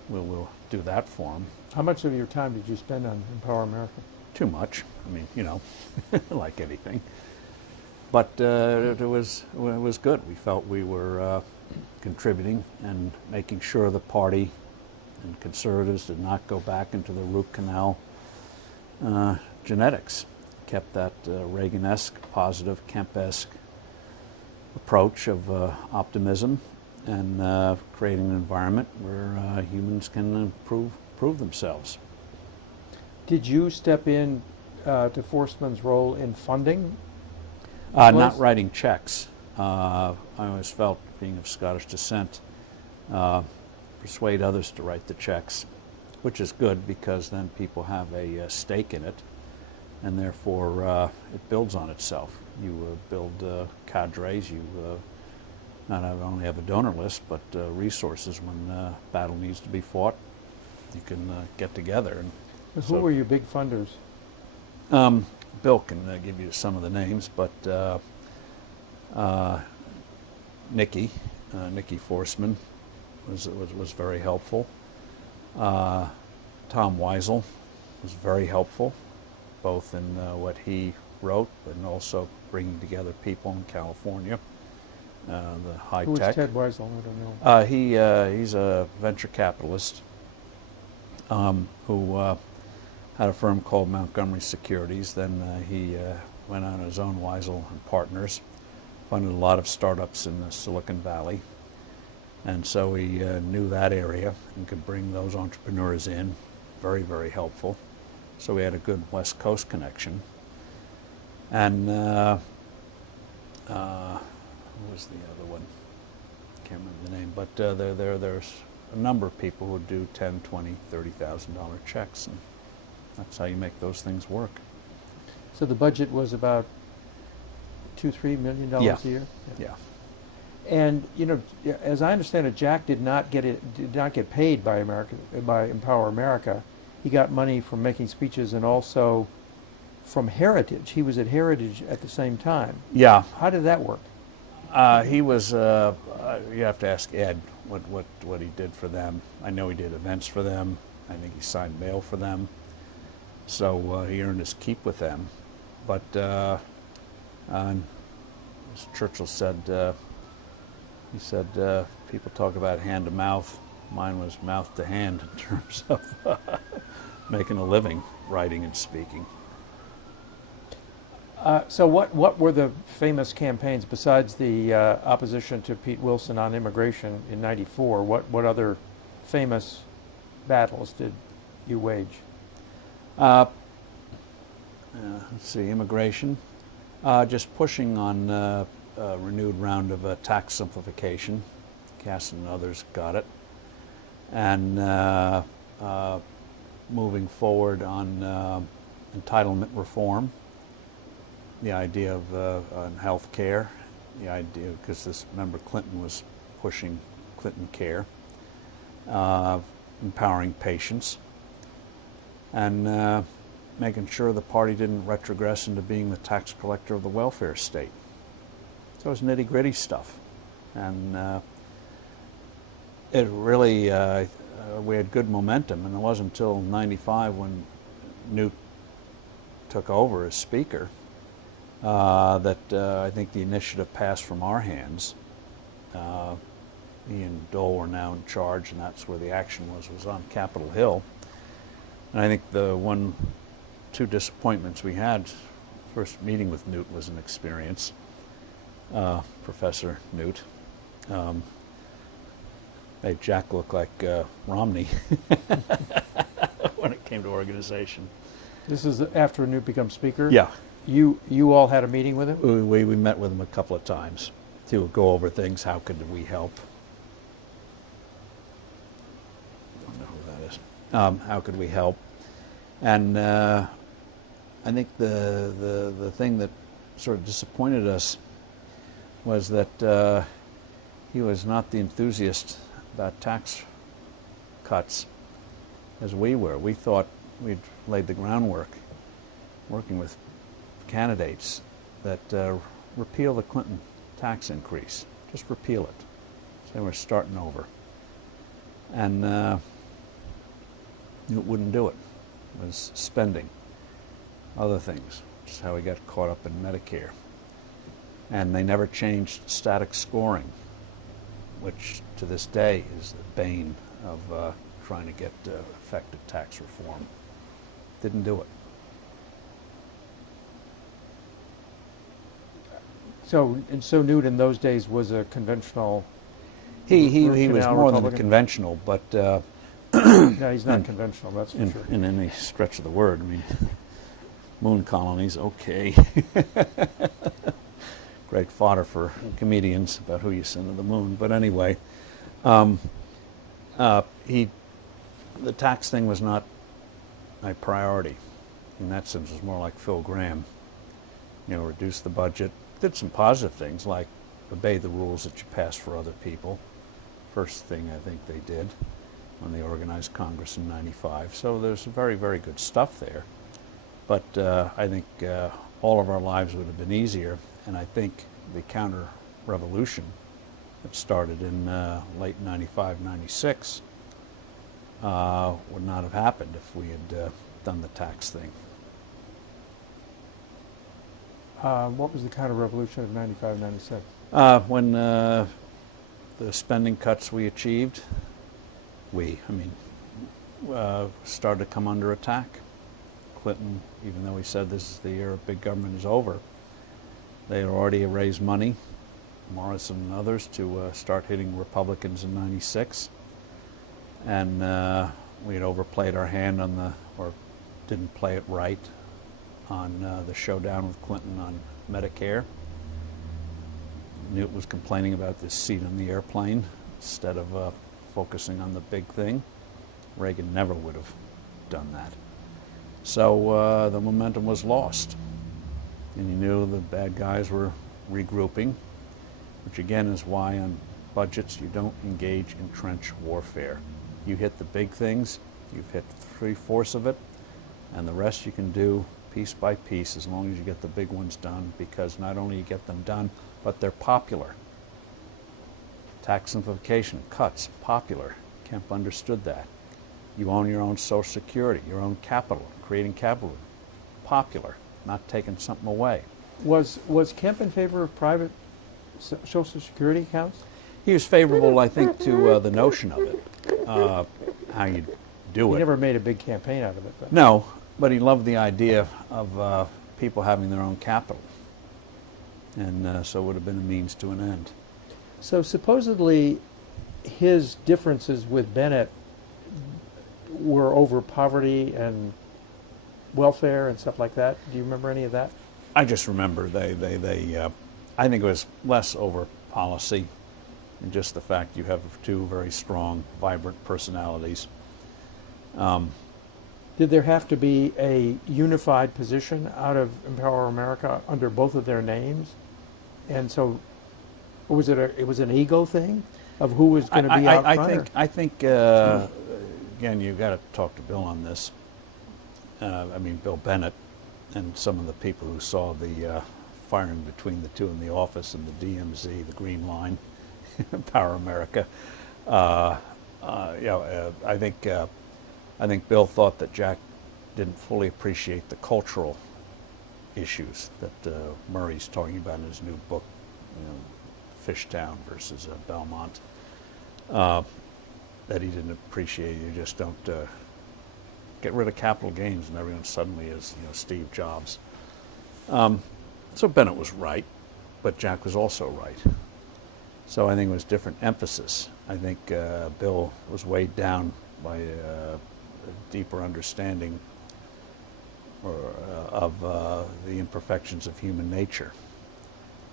We'll do that for him. How much of your time did you spend on Empower America? Too much. I mean, you know, like anything. But it was good. We felt we were contributing and making sure the party and conservatives did not go back into the root canal genetics. Kept that Reagan-esque, positive, Kemp-esque approach of optimism and creating an environment where humans can prove themselves. Did you step in to Forstman's role in funding? Not writing checks. I always felt, being of Scottish descent, persuade others to write the checks, which is good because then people have a stake in it, and therefore it builds on itself. You build cadres, you not only have a donor list, but resources when battle needs to be fought. You can get together. And who were your big funders? Bill can give you some of the names, but Nikki Forstman was very helpful. Tom Weisel was very helpful, both in what he wrote, but also bringing together people in California. The high Who was tech. Ted Weisel? I don't know. He's a venture capitalist who had a firm called Montgomery Securities. Then he went on his own, Weisel and Partners, funded a lot of startups in the Silicon Valley. And so he knew that area and could bring those entrepreneurs in. Very, very helpful. So we had a good West Coast connection. And who was the other one? Can't remember the name. But there's a number of people who do $10,000, $20,000, $30,000 checks. And that's how you make those things work. So the budget was about $2-3 million Yeah. a year. Yeah. And as I understand it, Jack did not get paid by Empower America. He got money from making speeches and also from Heritage. He was at Heritage at the same time. Yeah. How did that work? He was. You have to ask Ed what he did for them. I know he did events for them. I think he signed mail for them. So he earned his keep with them. But as Churchill said. He said, people talk about hand to mouth. Mine was mouth to hand in terms of making a living, writing and speaking. So what were the famous campaigns besides the opposition to Pete Wilson on immigration in '94? What other famous battles did you wage? Let's see, immigration. Just pushing on a renewed round of tax simplification. Cass and others got it. And moving forward on entitlement reform, the idea of on health care, the idea, because remember Clinton was pushing Clinton Care, empowering patients, and making sure the party didn't retrogress into being the tax collector of the welfare state. So it was nitty-gritty stuff. And it really, we had good momentum, and it wasn't until '95 when Newt took over as Speaker that I think the initiative passed from our hands. He and Dole were now in charge, and that's where the action was on Capitol Hill. And I think the two disappointments we had, first meeting with Newt was an experience. Professor Newt made Jack look like Romney when it came to organization. This is after Newt becomes Speaker? Yeah. You all had a meeting with him? We met with him a couple of times to go over things. How could we help? Don't know who that is. How could we help? And I think the thing that sort of disappointed us was that he was not the enthusiast about tax cuts as we were. We thought we'd laid the groundwork, working with candidates, that repeal the Clinton tax increase. Just repeal it. Say we're starting over. And Newt wouldn't do it. It was spending, other things, which is how he got caught up in Medicare. And they never changed static scoring, which to this day is the bane of trying to get effective tax reform. Didn't do it. So Newt in those days was a conventional. He was more than a Republican? conventional, but No, he's not conventional. That's for sure. in any stretch of the word. I mean, moon colonies, okay. Great fodder for comedians about who you send to the moon. But anyway, the tax thing was not a priority. In that sense, it was more like Phil Gramm. Reduce the budget. Did some positive things like obey the rules that you pass for other people. First thing I think they did when they organized Congress in '95. So there's some very, very good stuff there. But I think all of our lives would have been easier. And I think the counter-revolution that started in late '95, '96 would not have happened if we had done the tax thing. What was the counter-revolution of '95, '96? When the spending cuts we achieved, started to come under attack. Clinton, even though he said this is the year of big government is over, they had already raised money, Morrison and others, to start hitting Republicans in '96. And we had overplayed our hand or didn't play it right on the showdown with Clinton on Medicare. Newt was complaining about this seat on the airplane instead of focusing on the big thing. Reagan never would have done that. So the momentum was lost. and you knew the bad guys were regrouping, which again is why on budgets you don't engage in trench warfare. You hit the big things, you've hit 3/4 of it, and the rest you can do piece by piece as long as you get the big ones done, because not only you get them done, but they're popular. Tax simplification, cuts, popular. Kemp understood that. You own your own Social Security, your own capital, creating capital, popular, not taking something away. Was Kemp in favor of private Social Security accounts? He was favorable, I think, to the notion of it, how you do it. He never made a big campaign out of it. But. No, but he loved the idea of people having their own capital. And so it would have been a means to an end. So supposedly his differences with Bennett were over poverty and welfare and stuff like that. Do you remember any of that? I just remember I think it was less over policy and just the fact you have two very strong, vibrant personalities. Did there have to be a unified position out of Empower America under both of their names? And so was it was an ego thing of who was going to be out front? I think again, you've got to talk to Bill on this. Bill Bennett and some of the people who saw the firing between the two in the office and the DMZ, the Green Line, Power America. I think Bill thought that Jack didn't fully appreciate the cultural issues that Murray's talking about in his new book, Fishtown versus Belmont, that he didn't appreciate. You just don't get rid of capital gains and everyone suddenly is Steve Jobs. So Bennett was right, but Jack was also right. So I think it was different emphasis. I think Bill was weighed down by a deeper understanding of the imperfections of human nature.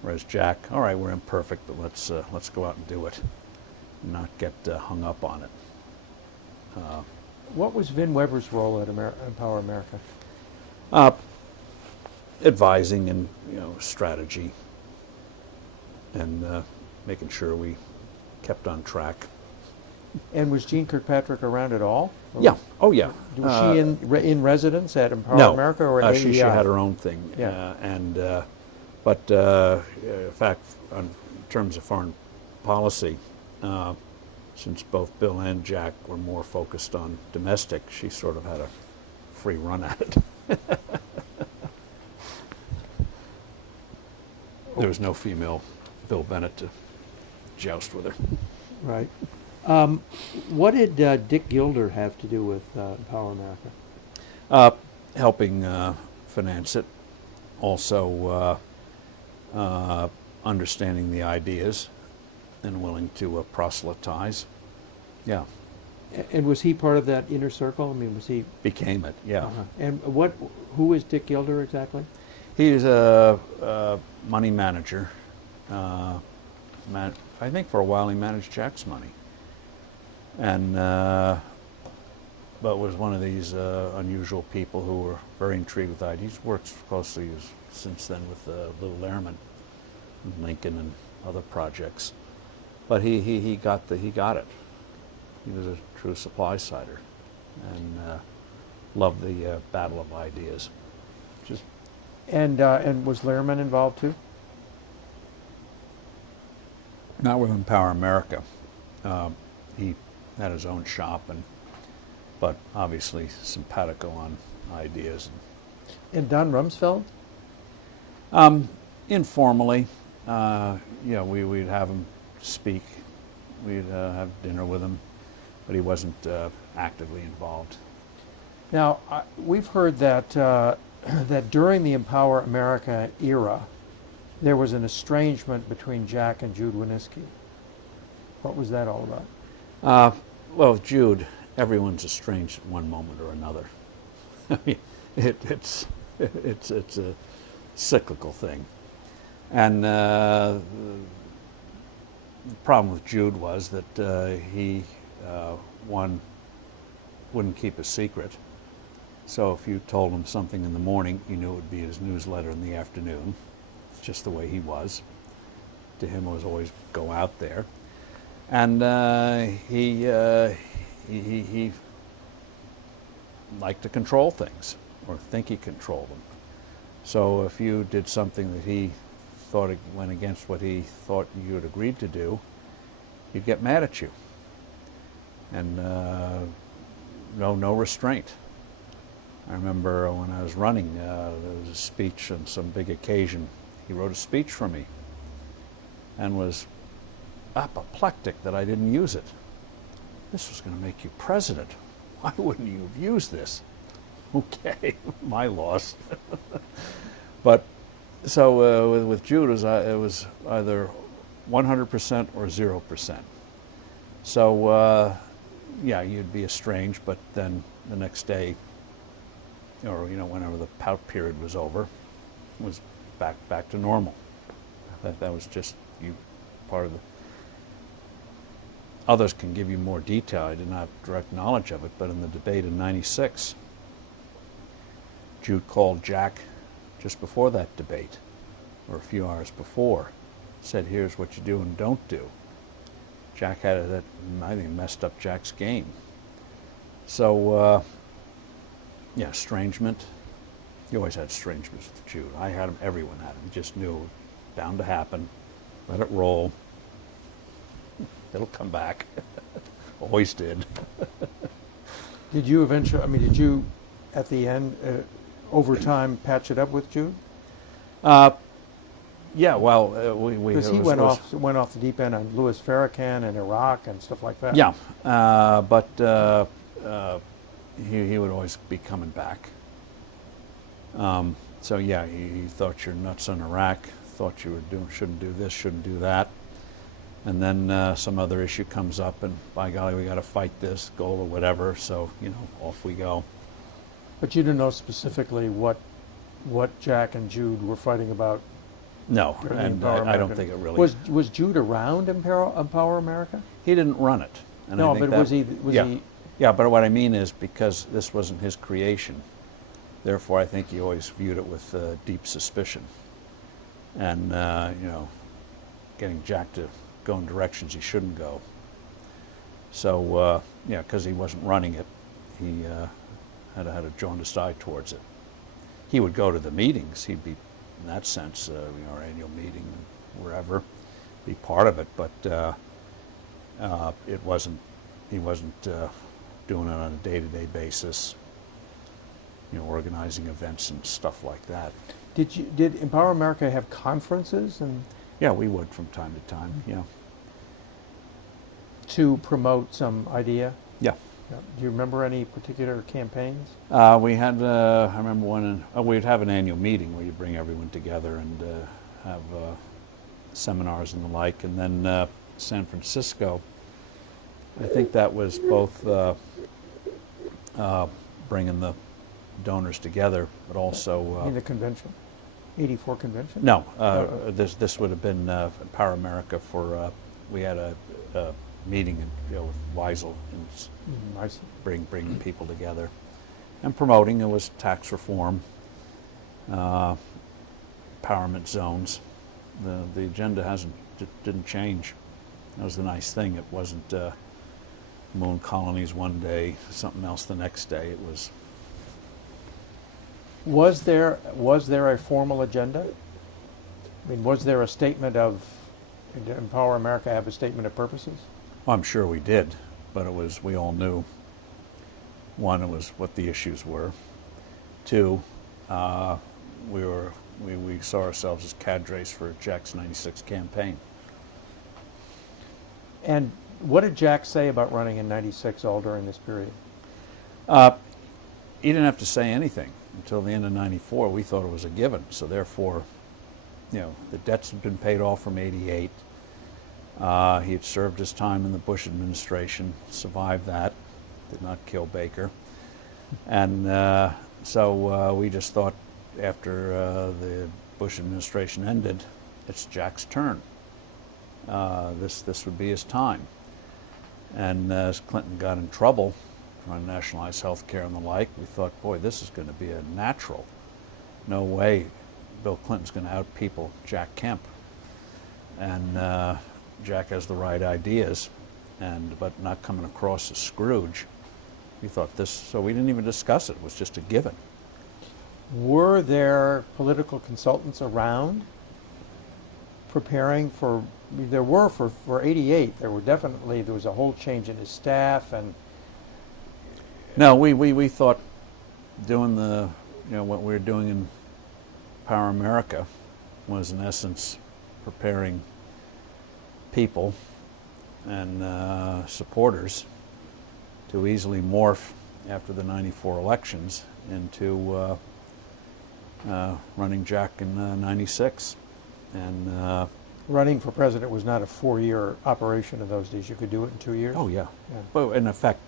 Whereas Jack, all right, we're imperfect, but let's go out and do it, and not get hung up on it. What was Vin Weber's role at Empower America? Advising and strategy, and making sure we kept on track. And was Jean Kirkpatrick around at all? Yeah. Oh, yeah. Was she in residence at Empower no, America or at she had her own thing. Yeah. But in fact, in terms of foreign policy, since both Bill and Jack were more focused on domestic, she sort of had a free run at it. There was no female Bill Bennett to joust with her. Right. What did Dick Gilder have to do with Empower America? Helping finance it. Also understanding the ideas and willing to proselytize. Yeah. And was he part of that inner circle? Was he? Became it, yeah. And who is Dick Gilder exactly? He is a money manager. I think for a while he managed Jack's money. And but was one of these unusual people who were very intrigued with ideas. He's worked closely since then with Lou Lehrman, and Lincoln, and other projects. But he got it. He was a true supply sider, and loved the battle of ideas. And was Lehrman involved too? Not with Empower America. He had his own shop, but obviously simpatico on ideas. And Don Rumsfeld? Informally, we'd have him speak. We'd have dinner with him, but he wasn't actively involved. Now, we've heard that that during the Empower America era, there was an estrangement between Jack and Jude Winoski. What was that all about? Well, with Jude, everyone's estranged at one moment or another. I mean, it's a cyclical thing, and the problem with Jude was that he wouldn't keep a secret, So if you told him something in the morning, you knew it would be his newsletter in the afternoon. It's just the way he was. To him, it was always go out there. And he liked to control things, or think he controlled them. So if you did something that he thought it went against what he thought you had agreed to do, he'd get mad at you. And no restraint. I remember when I was running, there was a speech on some big occasion. He wrote a speech for me and was apoplectic that I didn't use it. This was going to make you president. Why wouldn't you have used this? Okay, my loss. But so with Jude, it was either 100% or 0%. So yeah, you'd be estranged, but then the next day, or whenever the pout period was over, it was back to normal. That was just part of the. Others can give you more detail. I didn't have direct knowledge of it, but in the debate in '96, Jude called Jack just before that debate, or a few hours before, said, "Here's what you do and don't do." Jack had that, I think, messed up Jack's game. So, yeah, estrangement. You always had estrangements with Jude. I had them. Everyone had them. You just knew it was bound to happen. Let it roll. It'll come back. Always did. Did you eventually, did you, at the end, over time, patch it up with Jude? Yeah, well, Because he went off the deep end on Louis Farrakhan and Iraq and stuff like that. Yeah, but he would always be coming back. So yeah, he thought you're nuts on Iraq, thought you were shouldn't do this, shouldn't do that. And then some other issue comes up, and by golly, we got to fight this goal or whatever. So off we go. But you didn't know specifically what Jack and Jude were fighting about. No, and I don't think it really was Jude around Empower America? He didn't run it. And no, I think but was he? Yeah, but what I mean is because this wasn't his creation, therefore I think he always viewed it with deep suspicion, and getting Jack to go in directions he shouldn't go. So yeah, because he wasn't running it, he had a jaundiced eye towards it. He would go to the meetings. He'd be, in that sense, our annual meeting, wherever, be part of it. But it wasn't. He wasn't doing it on a day-to-day basis. Organizing events and stuff like that. Did Empower America have conferences and? Yeah, we would from time to time. Yeah. To promote some idea. Yeah. Yeah. Do you remember any particular campaigns? We had, I remember one, we'd have an annual meeting where you bring everyone together and have seminars and the like. And then San Francisco, I think that was both bringing the donors together, but also... in the convention? 84 convention? No, this would have been Empower America for, we had a meeting with Weisel and bring people together and promoting. It was tax reform, empowerment zones. The agenda didn't change. That was the nice thing. It wasn't moon colonies one day, something else the next day. It was. Was there a formal agenda? Was there a statement of Empower America have a statement of purposes? Well, I'm sure we did, but we all knew. One, it was what the issues were. Two, we saw ourselves as cadres for Jack's '96 campaign. And what did Jack say about running in '96 all during this period? He didn't have to say anything until the end of '94. We thought it was a given. So therefore, the debts had been paid off from '88. He had served his time in the Bush administration, survived that, did not kill Baker. And so we just thought after the Bush administration ended, it's Jack's turn. This would be his time. And as Clinton got in trouble on nationalized health care and the like. We thought, boy, this is going to be a natural. No way Bill Clinton's going to out-people Jack Kemp. And Jack has the right ideas, but not coming across as Scrooge. We thought this, so we didn't even discuss it. It was just a given. Were there political consultants around preparing for? There were for '88. There was a whole change in his staff, and no, we thought doing what we were doing in Power America was in essence preparing people and supporters to easily morph after the '94 elections into running Jack in '96. And running for president was not a 4-year operation in those days. You could do it in 2 years. Oh yeah. But in effect,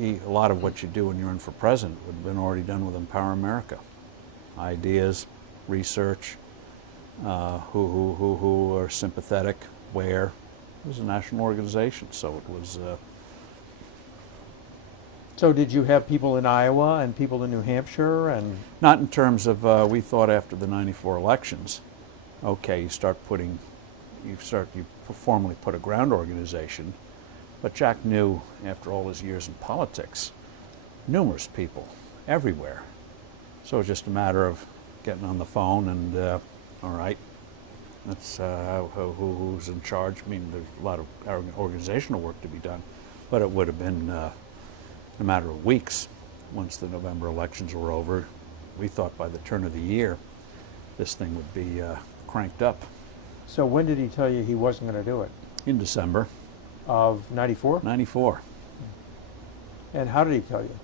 a lot of what you do when you're in for president would have been already done with Empower America. Ideas, research, who are sympathetic, where. It was a national organization, so it was. So did you have people in Iowa and people in New Hampshire and? Not in terms of, we thought after the '94 elections, okay, you formally put a ground organization, but Jack knew after all his years in politics, numerous people everywhere. So it was just a matter of getting on the phone and, all right, that's who's in charge. I mean, there's a lot of organizational work to be done, but it would have been a matter of weeks once the November elections were over. We thought by the turn of the year, this thing would be cranked up. So when did he tell you he wasn't going to do it? In December. Of '94? '94. And how did he tell you?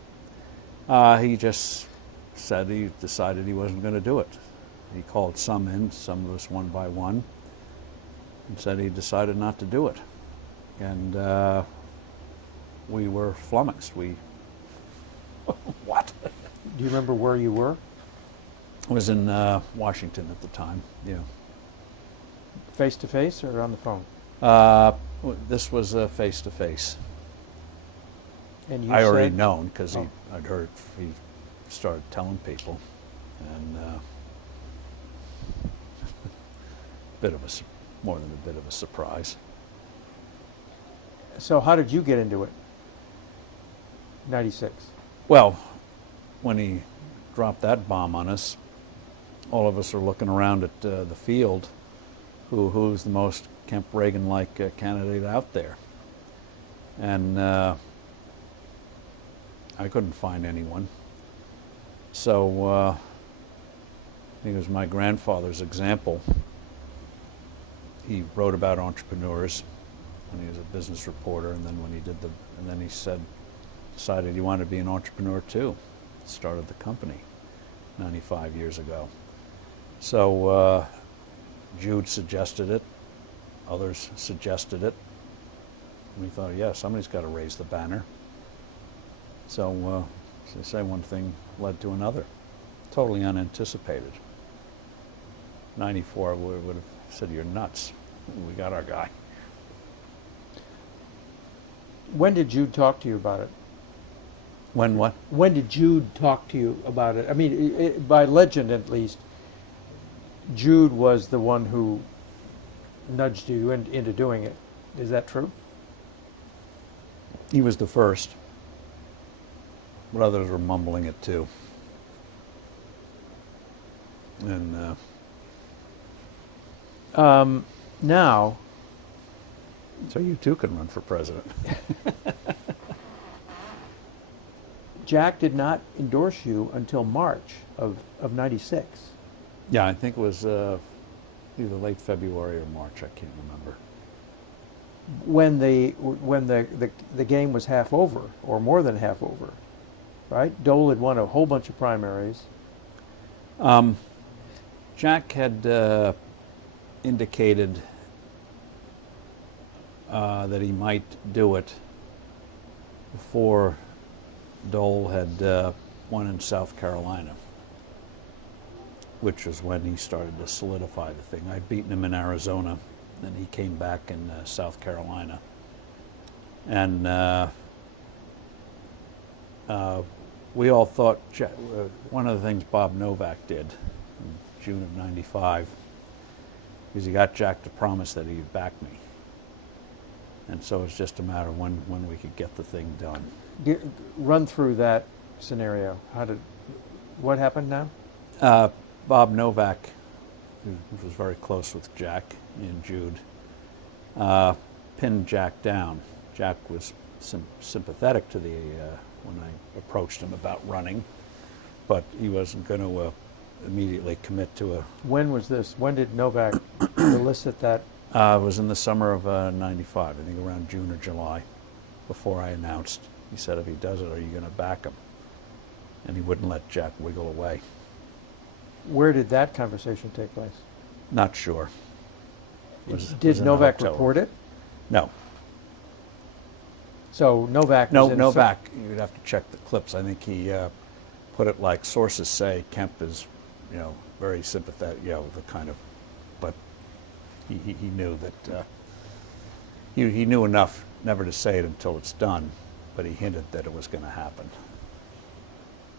He just said he decided he wasn't going to do it. He called some in, some of us one by one, and said he decided not to do it. And we were flummoxed. What? Do you remember where you were? I was in Washington at the time, yeah. Face to face or on the phone? This was face-to-face. And you I already said, known because I'd heard he started telling people, and more than a bit of a surprise. So how did you get into it? '96. Well, when he dropped that bomb on us, all of us are looking around at the field. Who's the most Kemp Reagan-like candidate out there? And I couldn't find anyone. So I think it was my grandfather's example. He wrote about entrepreneurs when he was a business reporter, and then when he did and then he decided he wanted to be an entrepreneur too. Started the company 95 years ago. So Jude suggested it, others suggested it, and we thought, yeah, somebody's got to raise the banner. So, as they say, one thing led to another, totally unanticipated. '94, we would have said, you're nuts. We got our guy. When did Jude talk to you about it? When what? When did Jude talk to you about it? I mean, by legend at least, Jude was the one who nudged you into doing it. Is that true? He was the first, but others were mumbling it too. And now, so you too can run for president. Jack did not endorse you until March of '96. Yeah, I think it was either late February or March. I can't remember. When the game was half over, or more than half over, right? Dole had won a whole bunch of primaries. Jack had indicated that he might do it before Dole had won in South Carolina, which was when he started to solidify the thing. I'd beaten him in Arizona, and he came back in South Carolina. And we all thought one of the things Bob Novak did in June of '95 is he got Jack to promise that he'd back me. And so it's just a matter of when we could get the thing done. Run through that scenario. What happened now? Bob Novak, who was very close with Jack and Jude, pinned Jack down. Jack was sympathetic to when I approached him about running, but he wasn't going to immediately commit to a... When was this? When did Novak elicit that? It was in the summer of '95, I think around June or July, before I announced. He said, if he does it, are you going to back him? And he wouldn't let Jack wiggle away. Where did that conversation take place? Not sure. Did Novak report it? No. So Novak No, was Novak, you'd have to check the clips. I think he put it like sources say Kemp is, very sympathetic, the kind of, but he knew that, he knew enough never to say it until it's done, but he hinted that it was going to happen.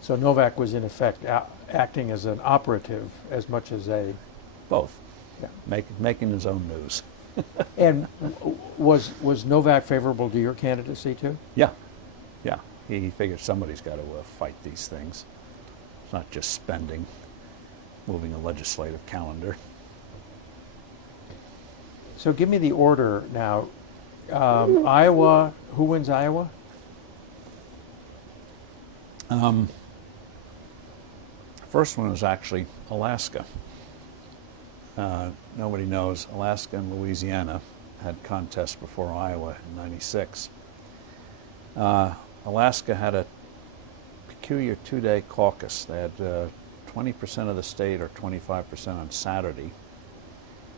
So Novak was in effect acting as an operative as much as a... Both. Yeah. Making his own news. And was Novak favorable to your candidacy too? Yeah. He figured somebody's got to fight these things. It's not just spending, moving a legislative calendar. So give me the order now. Iowa, who wins Iowa? First one was actually Alaska. Nobody knows Alaska and Louisiana had contests before Iowa in '96. Alaska had a peculiar two-day caucus. They had 20% of the state or 25% on Saturday,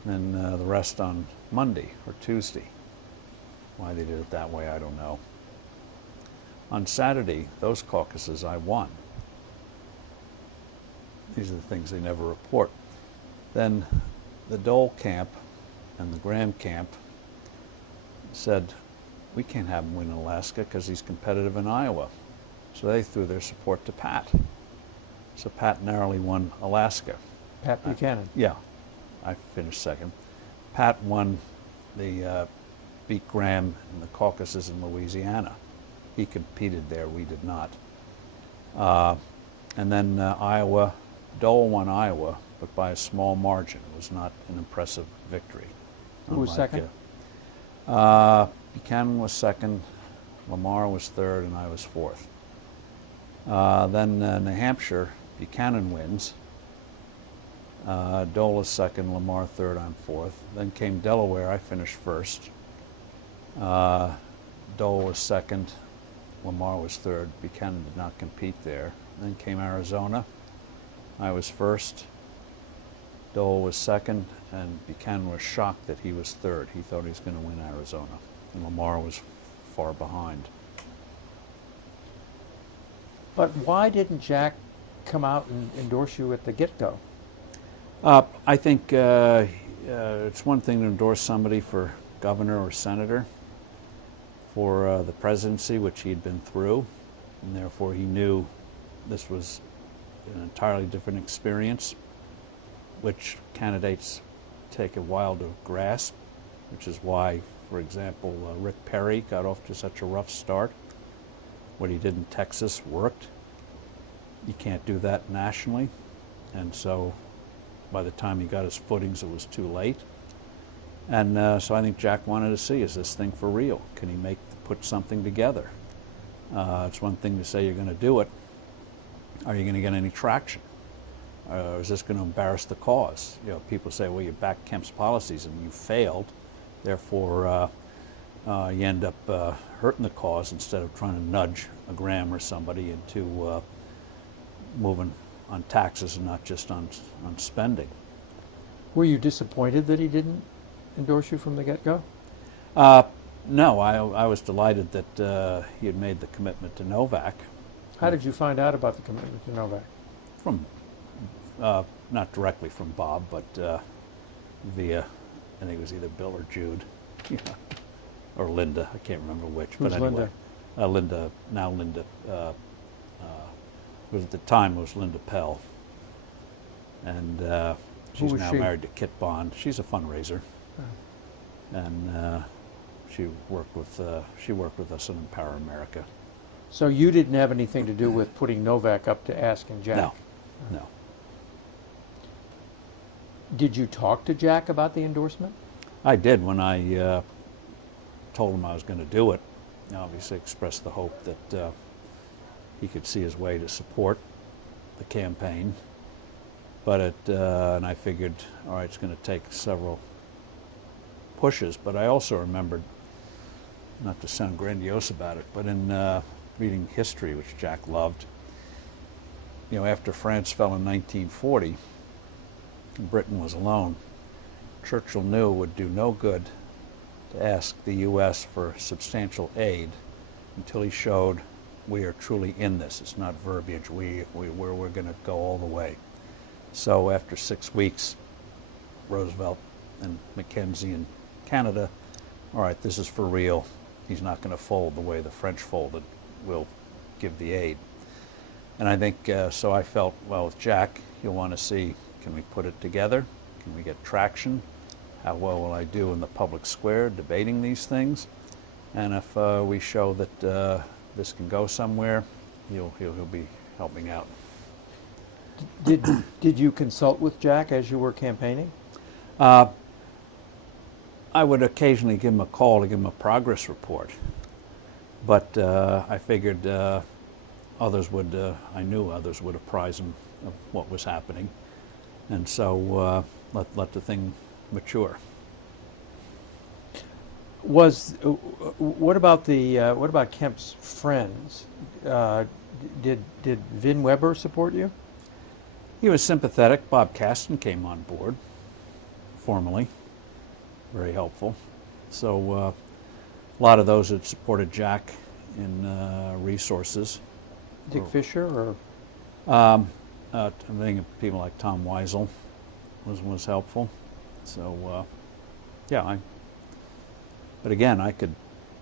and then the rest on Monday or Tuesday. Why they did it that way, I don't know. On Saturday, those caucuses I won. These are the things they never report. Then the Dole camp and the Graham camp said, we can't have him win Alaska because he's competitive in Iowa. So they threw their support to Pat. So Pat narrowly won Alaska. Pat Buchanan. Yeah, I finished second. Pat won beat Graham in the caucuses in Louisiana. He competed there, we did not. And then Iowa, Dole won Iowa, but by a small margin. It was not an impressive victory. Who was second? Buchanan was second, Lamar was third, and I was fourth. Then New Hampshire, Buchanan wins. Dole is second, Lamar third, I'm fourth. Then came Delaware, I finished first. Dole was second, Lamar was third. Buchanan did not compete there. Then came Arizona, I was first. Dole was second, and Buchanan was shocked that he was third. He thought he was going to win Arizona, and Lamar was far behind. But why didn't Jack come out and endorse you at the get-go? I think it's one thing to endorse somebody for governor or senator. For the presidency, which he'd been through, and therefore he knew this was an entirely different experience, which candidates take a while to grasp, which is why, for example, Rick Perry got off to such a rough start. What he did in Texas worked. You can't do that nationally, and so by the time he got his footings, it was too late. And so I think Jack wanted to see, is this thing for real? Can he put something together? It's one thing to say you're going to do it. Are you going to get any traction? Or is this going to embarrass the cause? People say, well, you backed Kemp's policies and you failed, therefore you end up hurting the cause instead of trying to nudge a Graham or somebody into moving on taxes and not just on spending. Were you disappointed that he didn't endorse you from the get-go? No, I was delighted that he had made the commitment to Novak. How did you find out about the commitment to Novak? From, not directly from Bob, but via, I think it was either Bill or Jude, or Linda, I can't remember which. Who's but anyway, Linda? Linda was at the time was Linda Pell, and she's was now she? married to Kit Bond. She's a fundraiser, and she worked with us in Empower America. So you didn't have anything to do with putting Novak up to asking Jack? No, no. Did you talk to Jack about the endorsement? I did when I told him I was going to do it. I obviously expressed the hope that he could see his way to support the campaign. But and I figured, all right, it's going to take several pushes. But I also remembered, not to sound grandiose about it, but in reading history, which Jack loved, after France fell in 1940, Britain was alone. Churchill knew it would do no good to ask the U.S. for substantial aid until he showed we are truly in this. It's not verbiage. We're going to go all the way. So after 6 weeks, Roosevelt and Mackenzie in Canada, all right, this is for real. He's not going to fold the way the French folded. We'll give the aid. And I think, so I felt, well, with Jack, you'll want to see, can we put it together? Can we get traction? How well will I do in the public square debating these things? And if we show that this can go somewhere, he'll be helping out. Did you consult with Jack as you were campaigning? I would occasionally give him a call to give him a progress report, but I figured others would. I knew others would apprise him of what was happening, and so let the thing mature. What about Kemp's friends? Did Vin Weber support you? He was sympathetic. Bob Kasten came on board formally, very helpful. So a lot of those had supported Jack in resources. Dick Fisher, or I think people like Tom Weisel was helpful. So yeah, but again, I could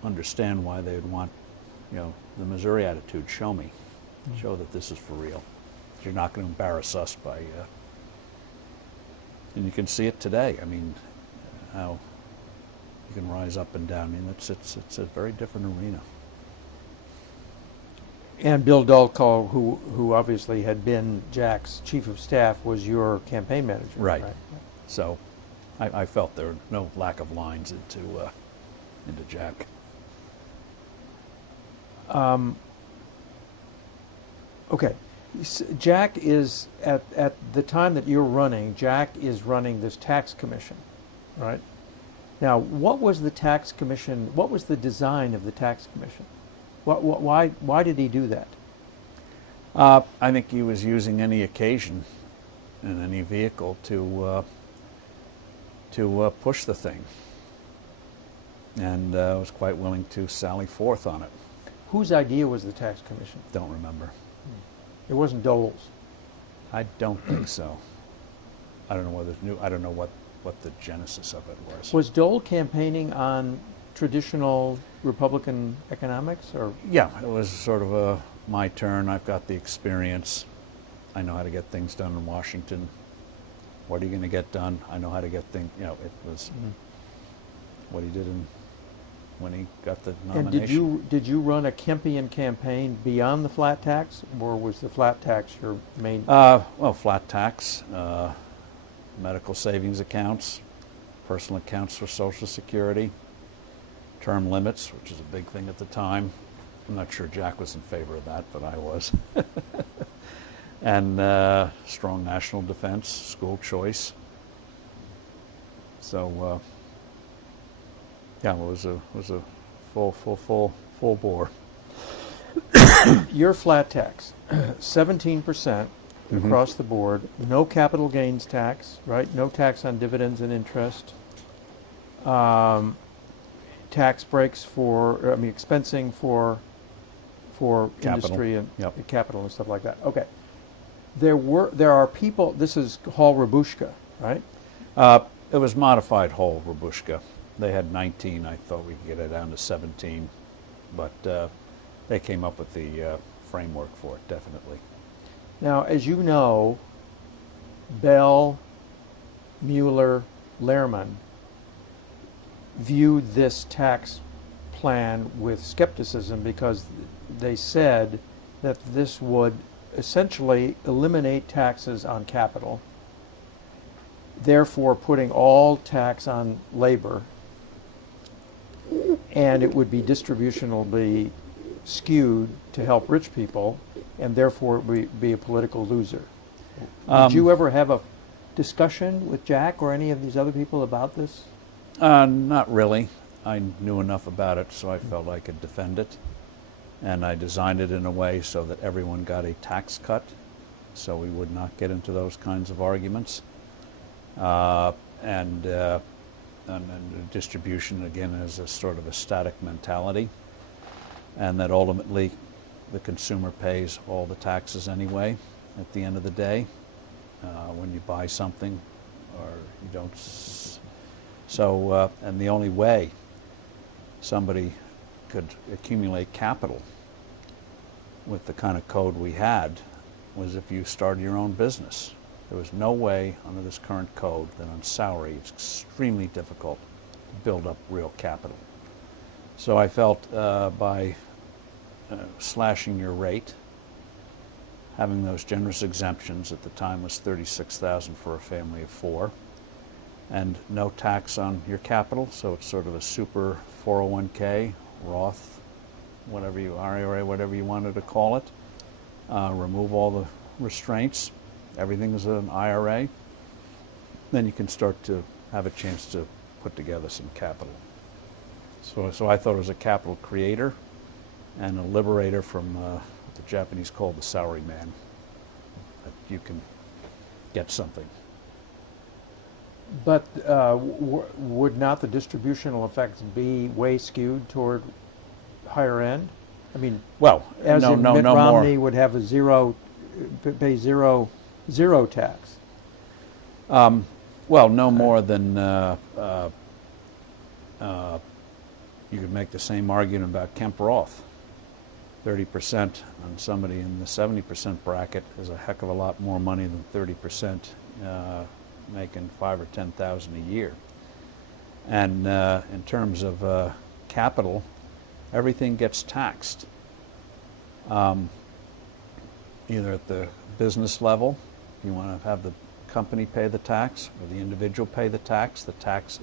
understand why they would want, the Missouri attitude. Show me, show that this is for real. You're not going to embarrass us by, and you can see it today. I mean, how you can rise up and down. I mean, it's a very different arena. and Bill Dulko, who obviously had been Jack's chief of staff, was your campaign manager. Right. So, I felt there were no lack of lines into Jack. Okay. Jack is, at the time that you're running, Jack is running this tax commission, right? Now, what was the tax commission, what was the design of the tax commission? Why did he do that? I think he was using any occasion and any vehicle to push the thing, and was quite willing to sally forth on it. Whose idea was the tax commission? Don't remember. It wasn't Dole's. I don't think so. I don't know I don't know what the genesis of it was. Was Dole campaigning on traditional Republican economics, or? Yeah, it was sort of my turn. I've got the experience. I know how to get things done in Washington. What are you going to get done? I know how to get things. It was what he did when he got the nomination. And did you run a Kempian campaign beyond the flat tax, or was the flat tax your main? Well, flat tax, medical savings accounts, personal accounts for Social Security, term limits, which is a big thing at the time. I'm not sure Jack was in favor of that, but I was. And strong national defense, school choice. So yeah, it was a full bore. Your flat tax, 17% across the board, no capital gains tax, right? No tax on dividends and interest. Tax breaks expensing for Capital. industry and Yep. capital and stuff like that. Okay. There are people. This is Hall Rabushka, right? It was modified whole Rabushka. They had 19. I thought we could get it down to 17, but they came up with the framework for it, definitely. Now, as you know, Bell, Mueller, Lehrman viewed this tax plan with skepticism because they said that this would essentially eliminate taxes on capital, therefore putting all tax on labor, and it would be distributionally skewed to help rich people, and therefore it would be a political loser. Did you ever have a discussion with Jack or any of these other people about this? Not really. I knew enough about it so I felt I could defend it. And I designed it in a way so that everyone got a tax cut, so we would not get into those kinds of arguments. And distribution, again, is a sort of a static mentality, and that ultimately the consumer pays all the taxes anyway at the end of the day when you buy something or you don't. So, and the only way somebody could accumulate capital with the kind of code we had was if you started your own business. There was no way under this current code that on salary it's extremely difficult to build up real capital. So I felt by slashing your rate, having those generous exemptions, at the time was $36,000 for a family of 4, and no tax on your capital, so it's sort of a super 401k, Roth, whatever you, IRA, whatever you wanted to call it. Remove all the restraints. Everything is an IRA. Then you can start to have a chance to put together some capital. So I thought it was a capital creator and a liberator from what the Japanese call the salary man, that you can get something. But would not the distributional effects be way skewed toward higher end? I mean, well, as no, in no, Mitt no Romney more. would have a pay zero tax. Well, no more than you could make the same argument about Kemp Roth. 30% on somebody in the 70% bracket is a heck of a lot more money than 30% making $5,000 or $10,000 a year. And in terms of capital, everything gets taxed. Either at the business level, if you want to have the company pay the tax or the individual pay the tax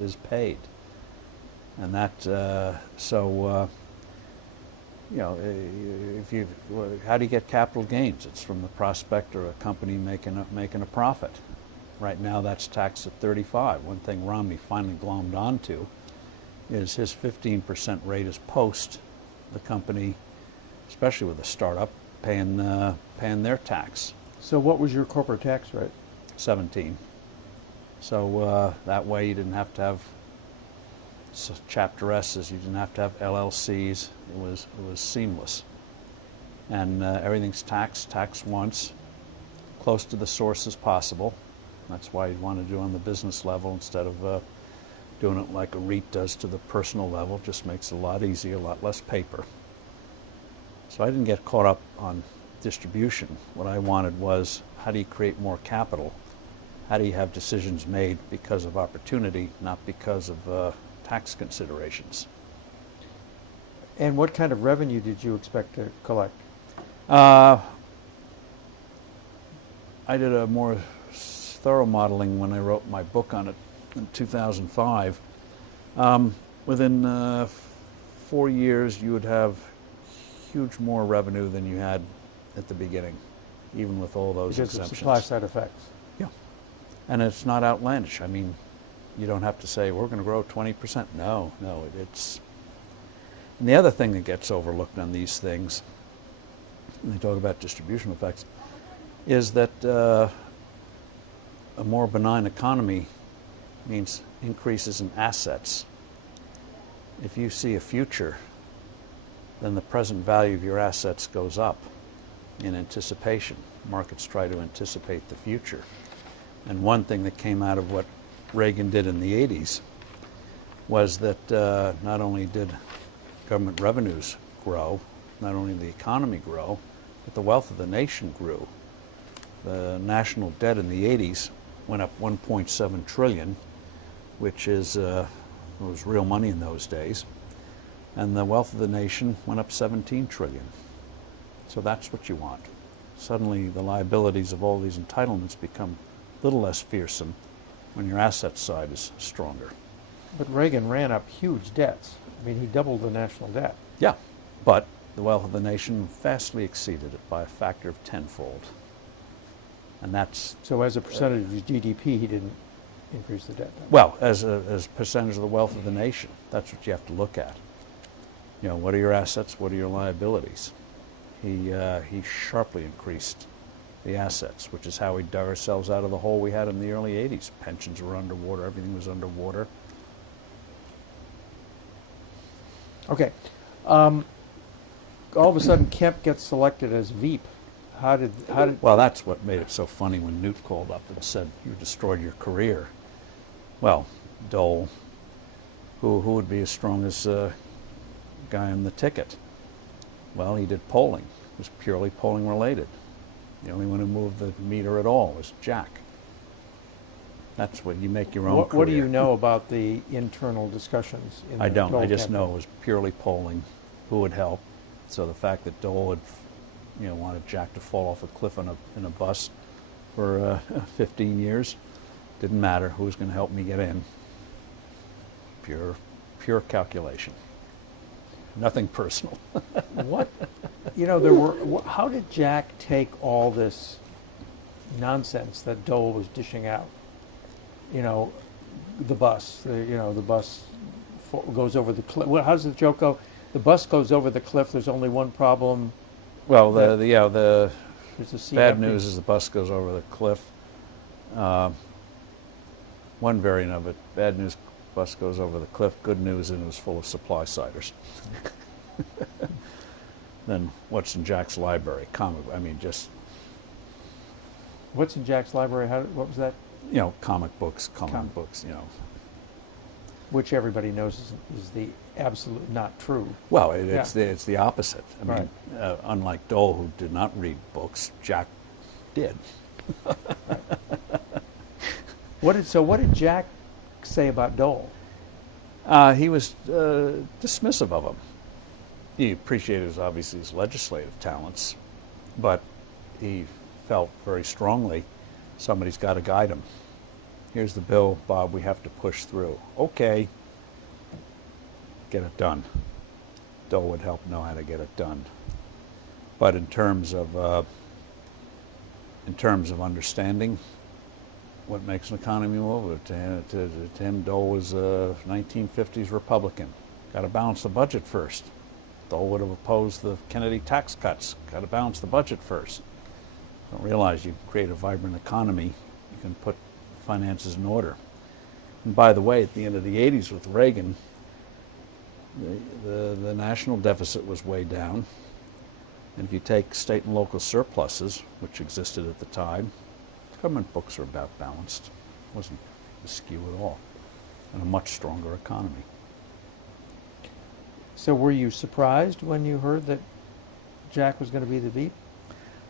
is paid. And that, you know, how do you get capital gains? It's from the prospect or a company making a profit. Right now that's taxed at 35. One thing Romney finally glommed onto is his 15% rate is post the company, especially with a startup, paying their tax. So what was your corporate tax rate? 17. So that way you didn't have to have Chapter S's, you didn't have to have LLCs. It was seamless. And everything's taxed once, close to the source as possible. That's why you'd want to do it on the business level instead of doing it like a REIT does to the personal level. Just makes it a lot easier, a lot less paper. So I didn't get caught up on distribution. What I wanted was, how do you create more capital? How do you have decisions made because of opportunity, not because of tax considerations? And what kind of revenue did you expect to collect? I did a more thorough modeling when I wrote my book on it in 2005. Within 4 years, you would have huge more revenue than you had at the beginning, even with all those Because exemptions. of supply side effects. Yeah. And it's not outlandish. I mean, you don't have to say, we're going to grow 20%. No, it's... And the other thing that gets overlooked on these things, when they talk about distribution effects, is that a more benign economy means increases in assets. If you see a future, then the present value of your assets goes up in anticipation. Markets try to anticipate the future. And one thing that came out of what Reagan did in the 80s was that not only did government revenues grow, not only did the economy grow, but the wealth of the nation grew. The national debt in the 80s went up 1.7 trillion, which is was real money in those days. And the wealth of the nation went up 17 trillion. So that's what you want. Suddenly the liabilities of all these entitlements become a little less fearsome when your asset side is stronger. But Reagan ran up huge debts. I mean, he doubled the national debt. Yeah, but the wealth of the nation vastly exceeded it by a factor of tenfold. And that's... So as a percentage of his GDP, he didn't increase the debt. Well, as a percentage of the wealth of the nation, that's what you have to look at. You know, what are your assets, what are your liabilities? He sharply increased the assets, which is how we dug ourselves out of the hole we had in the early 80s. Pensions were underwater, everything was underwater. Okay. All of a sudden, Kemp gets selected as Veep. How did? Well, that's what made it so funny when Newt called up and said, "You destroyed your career." Well, Dole, who would be as strong as guy on the ticket? Well, he did polling. It was purely polling related. The only one who moved the meter at all was Jack. That's what you make your own career. What do you know about the internal discussions? I don't. I just campaign? know it was purely polling. Who would help? So the fact that Dole had, wanted Jack to fall off a cliff in a bus for 15 years didn't matter. Who was going to help me get in? Pure calculation. Nothing personal. What? There were. How did Jack take all this nonsense that Dole was dishing out? The bus. The bus goes over the cliff. How does the joke go? The bus goes over the cliff. There's only one problem. Well, the there's a scene bad news is the bus goes over the cliff. One variant of it, bad news, bus goes over the cliff. Good news, and it was full of supply-siders. Then what's in Jack's library? Just... What's in Jack's library? What was that? Comic books, books, Which everybody knows is the absolute not true. Well, it's the opposite. Right. Unlike Dole, who did not read books, Jack did. What did Jack say about Dole? He was dismissive of him. He appreciated, obviously, his legislative talents, but he felt very strongly somebody's got to guide him. Here's the bill, Bob, we have to push through. Okay, get it done. Dole would help know how to get it done. But in terms of understanding what makes an economy move, to him, Dole was a 1950s Republican. Got to balance the budget first. Dole would have opposed the Kennedy tax cuts. Got to balance the budget first. Don't realize you create a vibrant economy, you can put finances in order. And by the way, at the end of the 80s with Reagan, the national deficit was way down. And if you take state and local surpluses, which existed at the time, government books are about balanced. It wasn't askew at all. And a much stronger economy. So were you surprised when you heard that Jack was going to be the Veep?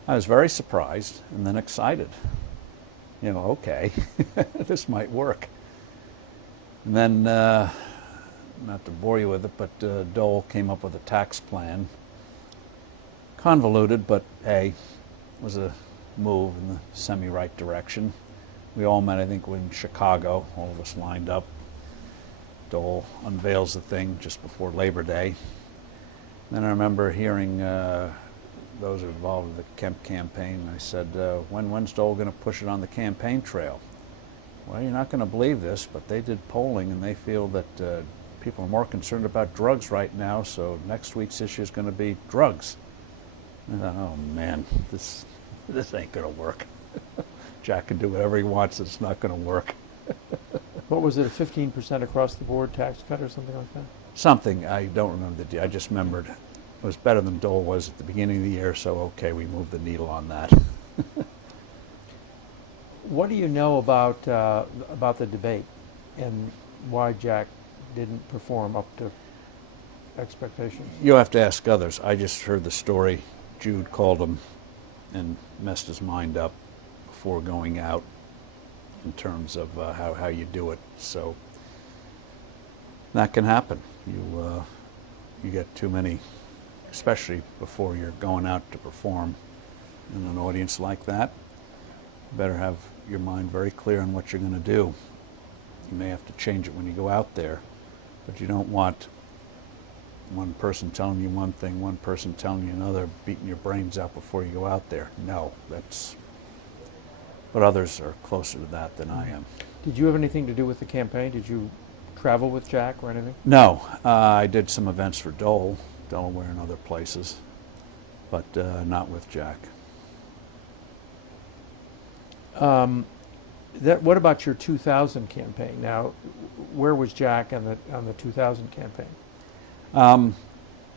I was very surprised and then excited. Okay, this might work. And then, not to bore you with it, but Dole came up with a tax plan. Convoluted, but was a move in the semi-right direction. We all met, I think, in Chicago, all of us lined up. Dole unveils the thing just before Labor Day. Then I remember hearing those involved in the Kemp campaign. I said, when's Dole going to push it on the campaign trail? Well, you're not going to believe this, but they did polling and they feel that people are more concerned about drugs right now, so next week's issue is going to be drugs. I thought, oh man, this ain't going to work. Jack can do whatever he wants, it's not going to work. What was it, a 15% across the board tax cut or something like that? Something, I don't remember the I just remembered it was better than Dole was at the beginning of the year, so okay, we moved the needle on that. What do you know about the debate and why Jack didn't perform up to expectations? You have to ask others. I just heard the story Jude called him and messed his mind up before going out in terms of how you do it. So that can happen. You get too many, especially before you're going out to perform in an audience like that. You better have your mind very clear on what you're going to do. You may have to change it when you go out there, but you don't want one person telling you one thing, one person telling you another, beating your brains out before you go out there. No, but others are closer to that than I am. Did you have anything to do with the campaign? Did you travel with Jack or anything? No, I did some events for Dole, Delaware and other places, but not with Jack. What about your 2000 campaign? Now, where was Jack on the 2000 campaign?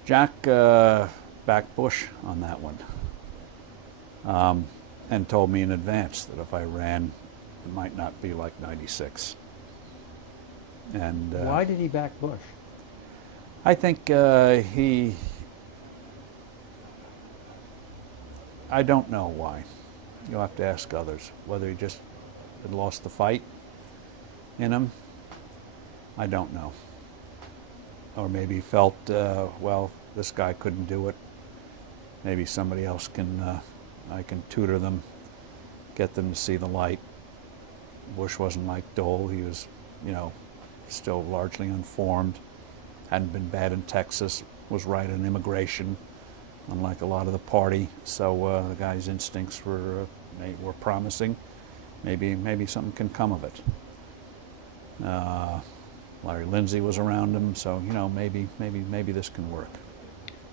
Jack backed Bush on that one, and told me in advance that if I ran, it might not be like '96. And why did he back Bush? I think I don't know why. You'll have to ask others. Whether he just had lost the fight in him, I don't know. Or maybe he felt, well, this guy couldn't do it. Maybe somebody else can, I can tutor them, get them to see the light. Bush wasn't like Dole. He was, still largely unformed. Hadn't been bad in Texas. Was right on immigration, unlike a lot of the party. So the guy's instincts were promising. Maybe something can come of it. Larry Lindsay was around him, so maybe this can work.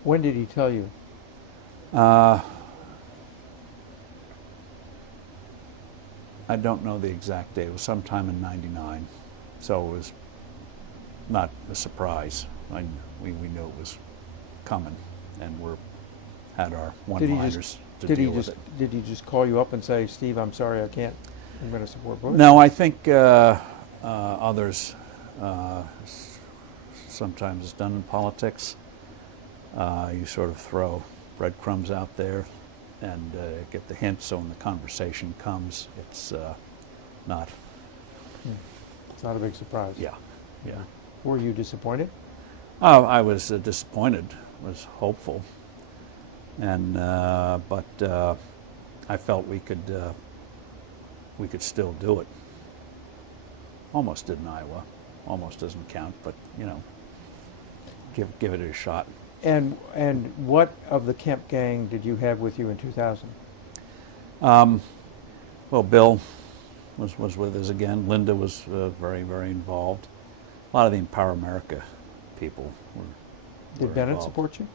When did he tell you? I don't know the exact date. It was sometime in '99, so it was not a surprise. We knew it was coming, and had our one-liners to deal with it. Did he just call you up and say, "Steve, I'm sorry, I'm going to support Bush"? No, I think others. Sometimes it's done in politics. You sort of throw breadcrumbs out there and get the hint, so when the conversation comes, it's not. It's not a big surprise. Yeah. Were you disappointed? I was disappointed. Was hopeful, and but I felt we could still do it. Almost did in Iowa. Almost doesn't count, but give it a shot. And what of the Kemp gang did you have with you in 2000? Well, Bill was with us again. Linda was very, very involved. A lot of the Empower America people were. Did Bennett involved. support you?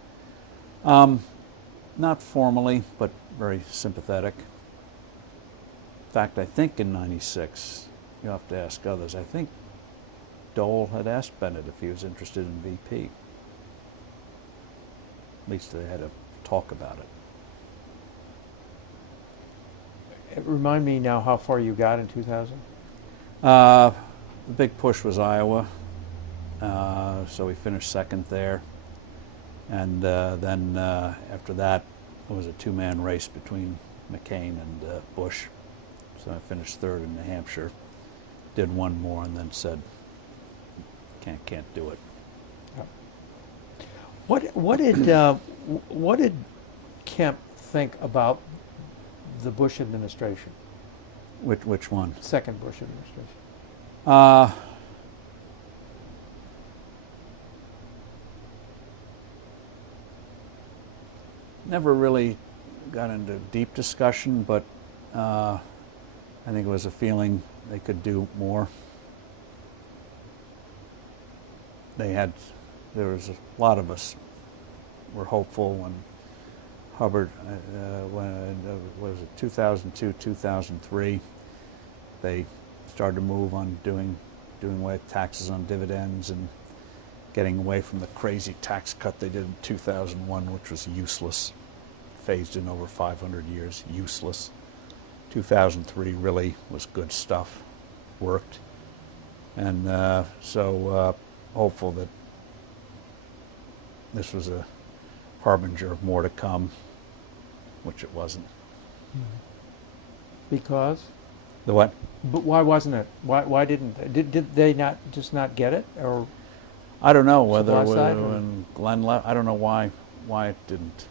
Not formally, but very sympathetic. In fact, I think in '96, you'll have to ask others, I think Dole had asked Bennett if he was interested in VP. At least they had a talk about it. Remind me now how far you got in 2000? The big push was Iowa, so we finished second there. And then after that, it was a two-man race between McCain and Bush. So I finished third in New Hampshire, did one more, and then said, can't do it. What did Kemp think about the Bush administration? Which one? Second Bush administration. Never really got into deep discussion, but I think it was a feeling they could do more. There was a lot of us were hopeful when Hubbard, was it 2002, 2003, they started to move on doing away with taxes on dividends and getting away from the crazy tax cut they did in 2001, which was useless, phased in over 500 years, useless. 2003 really was good stuff, worked. And so hopeful that this was a harbinger of more to come. which it wasn't. Because? The what? But why wasn't it? Why didn't did they not get it, or? I don't know whether Supply side, or? when Glenn left. I don't know why it didn't.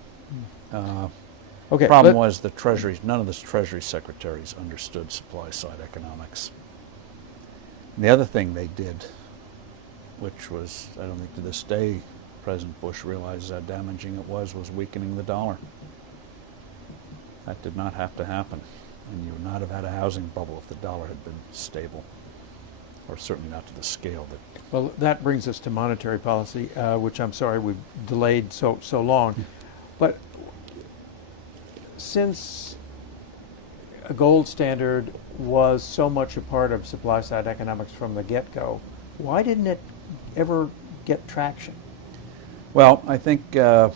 Okay. Problem was the Treasury. None of the Treasury secretaries understood supply side economics. And the other thing they did, which was, I don't think to this day President Bush realizes how damaging it was weakening the dollar. That did not have to happen, and you would not have had a housing bubble if the dollar had been stable, or certainly not to the scale that. Well, that brings us to monetary policy, which I'm sorry we've delayed so long. But since a gold standard was so much a part of supply-side economics from the get-go, why didn't it ever get traction? Well, I think the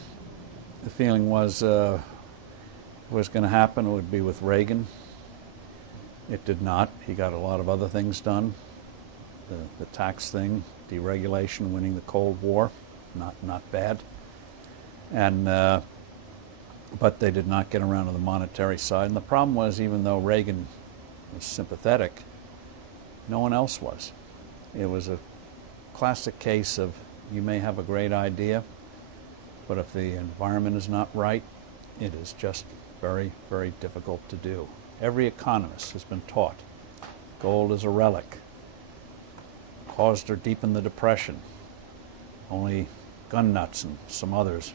feeling was going to happen. It would be with Reagan. It did not. He got a lot of other things done. The tax thing, deregulation, winning the Cold War, not bad. And but they did not get around to the monetary side. And the problem was, even though Reagan was sympathetic, no one else was. It was a classic case of, you may have a great idea, but if the environment is not right, it is just very, very difficult to do. Every economist has been taught gold is a relic, caused or deepened the Depression. Only gun nuts and some others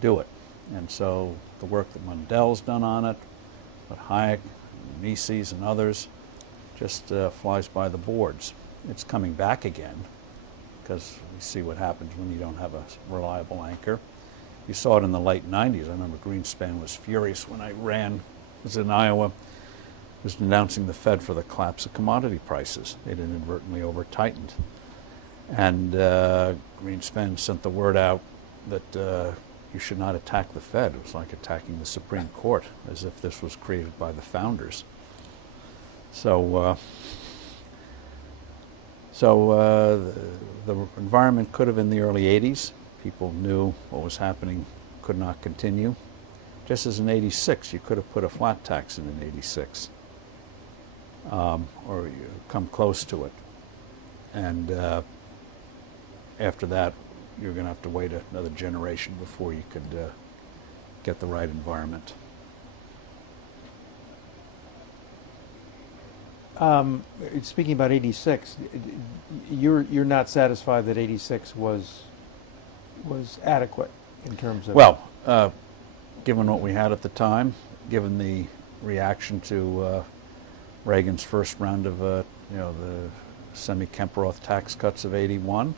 do it. And so the work that Mundell's done on it, but Hayek, Mises, and others, just flies by the boards. It's coming back again, because we see what happens when you don't have a reliable anchor. You saw it in the late 90s. I remember Greenspan was furious when I was in Iowa, was denouncing the Fed for the collapse of commodity prices. They'd inadvertently over-tightened. And Greenspan sent the word out that you should not attack the Fed. It was like attacking the Supreme Court, as if this was created by the founders. So the environment could have, in the early 80s, people knew what was happening could not continue. Just as in 86, you could have put a flat tax in 86, or you come close to it. And after that, you're going to have to wait another generation before you could get the right environment. Speaking about 86, you're not satisfied that 86 was adequate in terms of... Well, given what we had at the time, given the reaction to Reagan's first round of the semi-Kemp-Roth tax cuts of 81,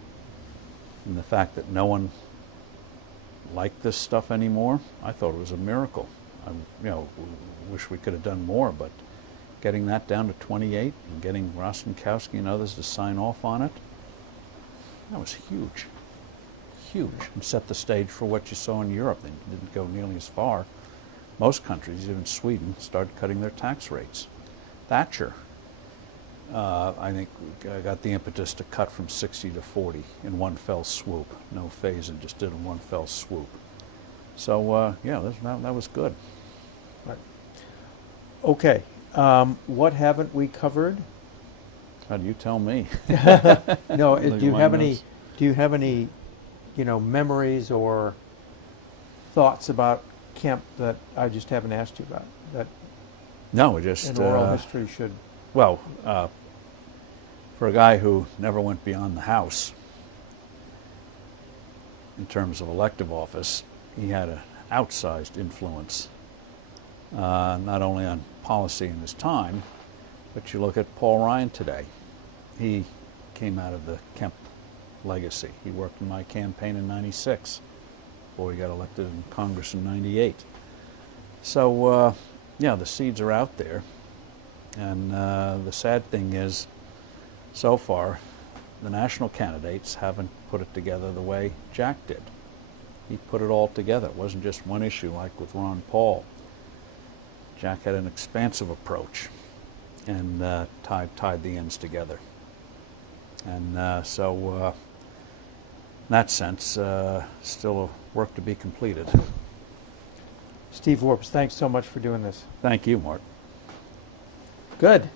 and the fact that no one liked this stuff anymore, I thought it was a miracle. Wish we could have done more, but getting that down to 28 and getting Rostenkowski and others to sign off on it, that was huge. Huge. And set the stage for what you saw in Europe. They didn't go nearly as far. Most countries, even Sweden, started cutting their tax rates. Thatcher, I think, got the impetus to cut from 60 to 40 in one fell swoop. No phase, and just did it in one fell swoop. So, that was good. Right. Okay. What haven't we covered? How do you tell me? No, do you have any memories or thoughts about Kemp that I just haven't asked you about, that No, just an oral history should... Well, for a guy who never went beyond the House in terms of elective office, he had an outsized influence, not only on policy in his time, but you look at Paul Ryan today. He came out of the Kemp legacy. He worked in my campaign in '96 before he got elected in Congress in '98. So, the seeds are out there. And the sad thing is, so far, the national candidates haven't put it together the way Jack did. He put it all together. It wasn't just one issue like with Ron Paul. Jack had an expansive approach and tied the ends together. And so, in that sense, still work to be completed. Steve Forbes, thanks so much for doing this. Thank you, Mark. Good.